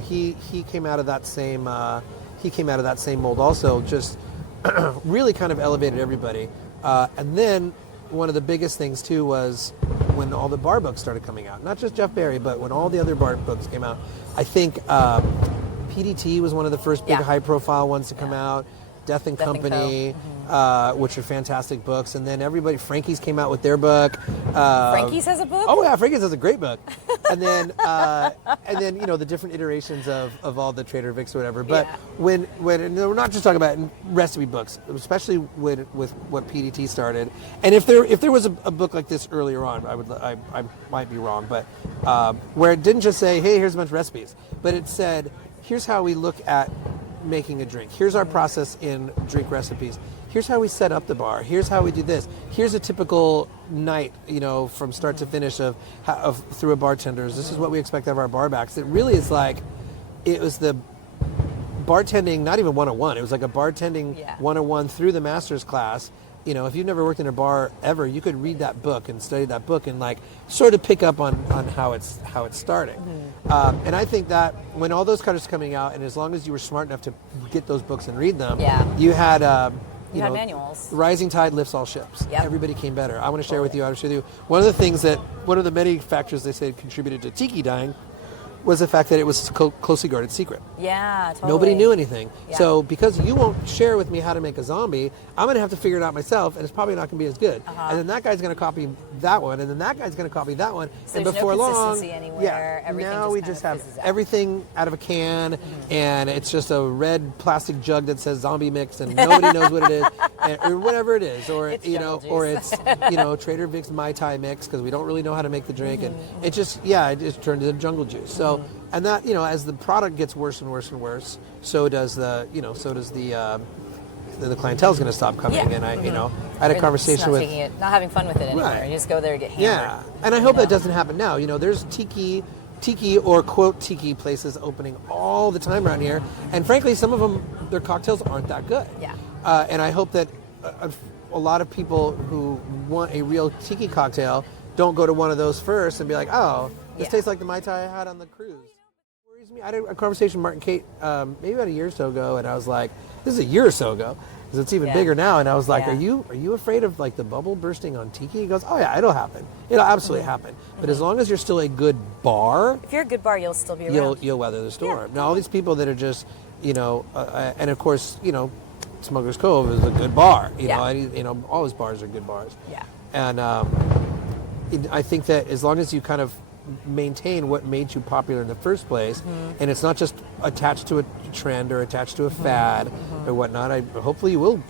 he came out of that same mold also, just really kind of elevated everybody. And then one of the biggest things too was when all the bar books started coming out, not just Jeff Berry, but when all the other bar books came out. I think PDT was one of the first big high profile ones to come out. Death and Company, which are fantastic books, and then Frankie's came out with their book. Frankie's has a book? Oh yeah, Frankie's has a great book. And then the different iterations of all the Trader Vic's or whatever. But when and we're not just talking about recipe books, especially with what PDT started. And if there was a book like this earlier on, I might be wrong, but where it didn't just say, hey, here's a bunch of recipes, but it said, here's how we look at making a drink. Here's our process in drink recipes. Here's how we set up the bar. Here's how we do this. Here's a typical night, from start to finish of through a bartender's. This is what we expect of our bar backs. It really is it was the bartending, not even 101. It was like a bartending Yeah. 101 through the master's class. You know, if you've never worked in a bar ever, you could read that book and study that book and like sort of pick up on how it's starting. And I think that when all those cutters coming out, and as long as you were smart enough to get those books and read them, you had you had manuals. Rising tide lifts all ships. Yep. Everybody came better. I want to share with you. One of the many factors they said contributed to tiki dying was the fact that it was a closely guarded secret. Yeah, totally. Nobody knew anything. Yeah. So because you won't share with me how to make a zombie, I'm going to have to figure it out myself, and it's probably not going to be as good. And then that guy's going to copy that one, and then that guy's going to copy that one. So and there's before no long, consistency anywhere. Everything now just we kind just of have fizzes out. everything out of a can, and it's just a red plastic jug that says zombie mix, and nobody knows what it is, or whatever it is, or It's you know, jungle or juice. it's Trader Vic's Mai Tai mix because we don't really know how to make the drink, and it just turned into jungle juice. So. And that, as the product gets worse and worse and worse, so does the clientele's going to stop coming. Yeah. And I had a conversation with not having fun with it anymore. Right. You just go there to get hammered. Yeah, and I hope that doesn't happen now. There's tiki or quote tiki places opening all the time around here, and frankly, some of them, their cocktails aren't that good. Yeah. And I hope that a lot of people who want a real tiki cocktail don't go to one of those first and be like, oh, this tastes like the Mai Tai I had on the cruise. I had a conversation with Martin Kate maybe about a year or so ago, and I was like, this is a year or so ago, because it's even bigger now, and I was like, are you afraid of like the bubble bursting on tiki? He goes, oh yeah, it'll happen. It'll absolutely happen. But as long as you're still a good bar, if you're a good bar, you'll still be around. You'll weather the storm. Now all these people that are just, and of course, Smuggler's Cove is a good bar. All his bars are good bars. Yeah. And I think that as long as you kind of maintain what made you popular in the first place, and it's not just attached to a trend or attached to a fad or whatnot, hopefully you will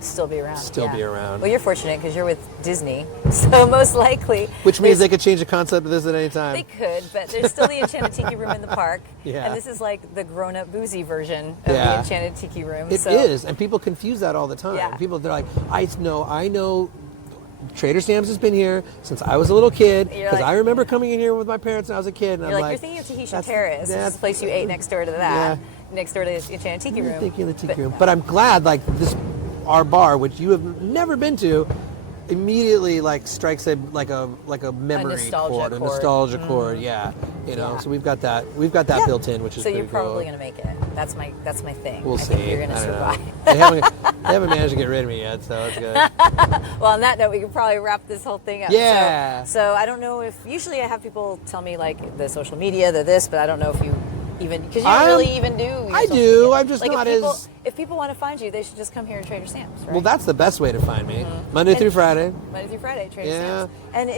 still be around. be around. Well, you're fortunate because you're with Disney, so most likely. Which means they could change the concept of this at any time. They could, but there's still the Enchanted Tiki Room in the park. Yeah. And this is like the grown-up boozy version of the Enchanted Tiki Room. It is, and people confuse that all the time. Yeah. They're like, I know Trader Sam's has been here since I was a little kid, because I remember coming in here with my parents when I was a kid, and You're I'm like, like, you're thinking of Tahitian Terrace, this place you ate next door to that, next door to the Enchanted Tiki Room. Thinking of the Tiki Room. But I'm glad, like, our bar, which you have never been to, immediately like strikes a memory chord, a nostalgia chord. Yeah, So we've got that built in, which is so pretty you're probably cool. gonna make it. That's my thing. We'll I see. think you're gonna survive. They haven't managed to get rid of me yet, so it's good. Well, on that note, we can probably wrap this whole thing up. Yeah. So I don't know if usually I have people tell me like the social media, the this, but I don't know if you even because you don't really even do. I do. I'm just like not if people want to find you, they should just come here to Trader Sam's. Right? Well, that's the best way to find me. Monday through Friday. Monday through Friday, Trader Sam's. And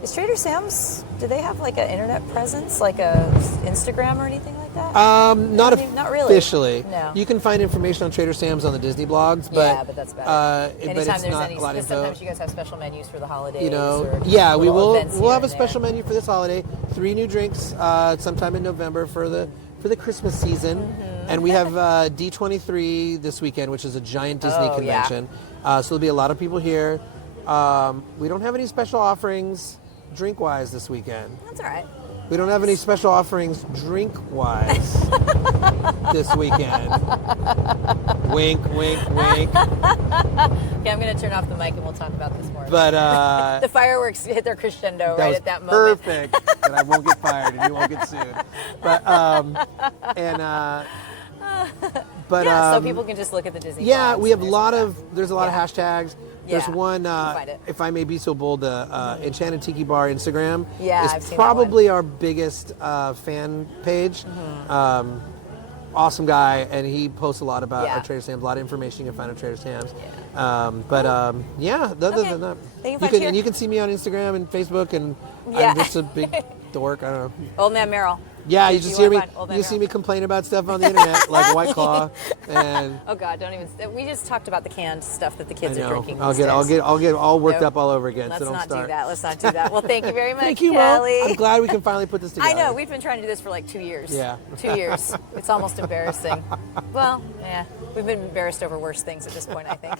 is Trader Sam's? Do they have like an internet presence, like a Instagram or anything like that? Not really. Officially. No. You can find information on Trader Sam's on the Disney blogs, but yeah, but that's about it. Anytime there's not any, a lot of info. sometimes you guys have special menus for the holidays. We'll have a special menu for this holiday. 3 new drinks sometime in November for the Christmas season. And we have D23 this weekend, which is a giant Disney convention. So there'll be a lot of people here. We don't have any special offerings drink-wise this weekend. That's all right. We don't have any special offerings drink-wise this weekend. Wink, wink, wink. Okay, I'm going to turn off the mic and we'll talk about this more. But the fireworks hit their crescendo right at that moment. Perfect. And I won't get fired and you won't get sued. But so people can just look at the Disney. Yeah, blogs we have there's a lot of Yeah. hashtags. There's one, if I may be so bold, Enchanted Tiki Bar Instagram I've is seen probably our biggest fan page. Awesome guy, and he posts a lot about our Trader Sam's, a lot of information you can find at Trader Sam's. Other than that, you can see me on Instagram and Facebook, and I'm just a big dork. I don't know. Old Man Merrell. Yeah, you just hear me. You see me complain about stuff on the internet, like White Claw, and oh God, don't even. We just talked about the canned stuff that the kids are drinking. I'll get all worked up all over again. Let's so don't not start. do that. Let's not do that. Well, thank you very much, Thank you, Kelly. Mo. I'm glad we can finally put this together. I know we've been trying to do this for like 2 years. Yeah. 2 years. It's almost embarrassing. Well, yeah, we've been embarrassed over worse things at this point, I think.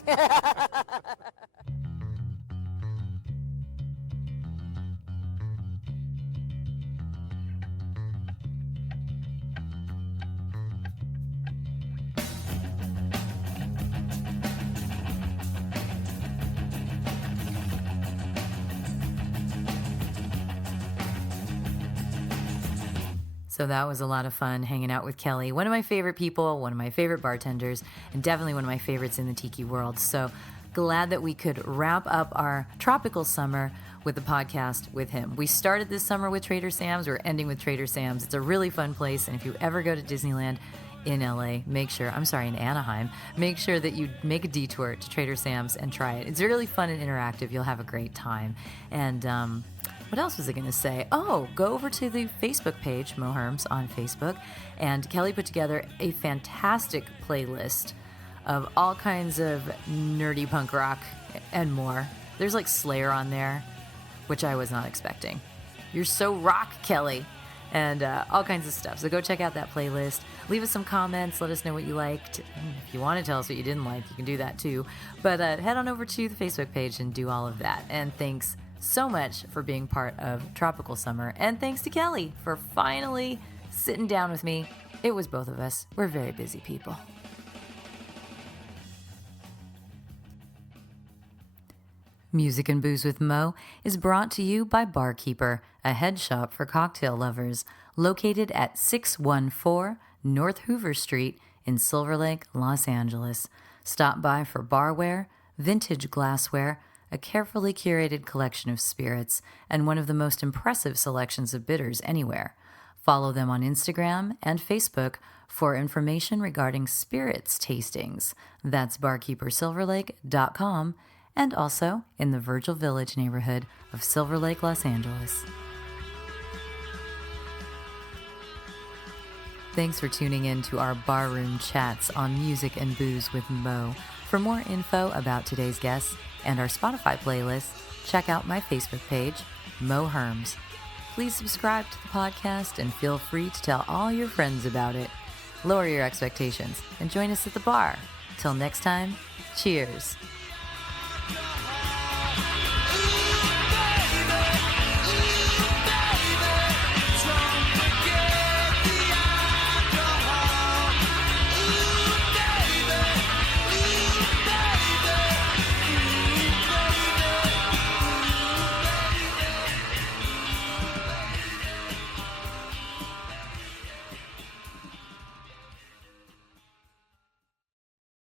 So that was a lot of fun hanging out with Kelly, one of my favorite people, one of my favorite bartenders, and definitely one of my favorites in the tiki world. So glad that we could wrap up our tropical summer with the podcast with him. We started this summer with Trader Sam's. We're ending with Trader Sam's. It's a really fun place. And if you ever go to Disneyland in LA, in Anaheim, make sure that you make a detour to Trader Sam's and try it. It's really fun and interactive. You'll have a great time. And what else was I going to say? Oh, go over to the Facebook page, Mo Herms on Facebook. And Kelly put together a fantastic playlist of all kinds of nerdy punk rock and more. There's like Slayer on there, which I was not expecting. You're so rock, Kelly. And all kinds of stuff. So go check out that playlist. Leave us some comments. Let us know what you liked. If you want to tell us what you didn't like, you can do that too. But head on over to the Facebook page and do all of that. And thanks so much for being part of Tropical Summer. And thanks to Kelly for finally sitting down with me. It was both of us. We're very busy people. Music and Booze with Mo is brought to you by Barkeeper, a head shop for cocktail lovers, located at 614 North Hoover Street in Silver Lake, Los Angeles. Stop by for barware, vintage glassware, a carefully curated collection of spirits, and one of the most impressive selections of bitters anywhere. Follow them on Instagram and Facebook for information regarding spirits tastings. That's barkeepersilverlake.com. and also in the Virgil Village neighborhood of Silver Lake, Los Angeles. Thanks for tuning in to our barroom chats on Music and Booze with Mo. For more info about today's guests and our Spotify playlist, check out my Facebook page, Mo Herms. Please subscribe to the podcast and feel free to tell all your friends about it. Lower your expectations and join us at the bar. Till next time, cheers. Yeah.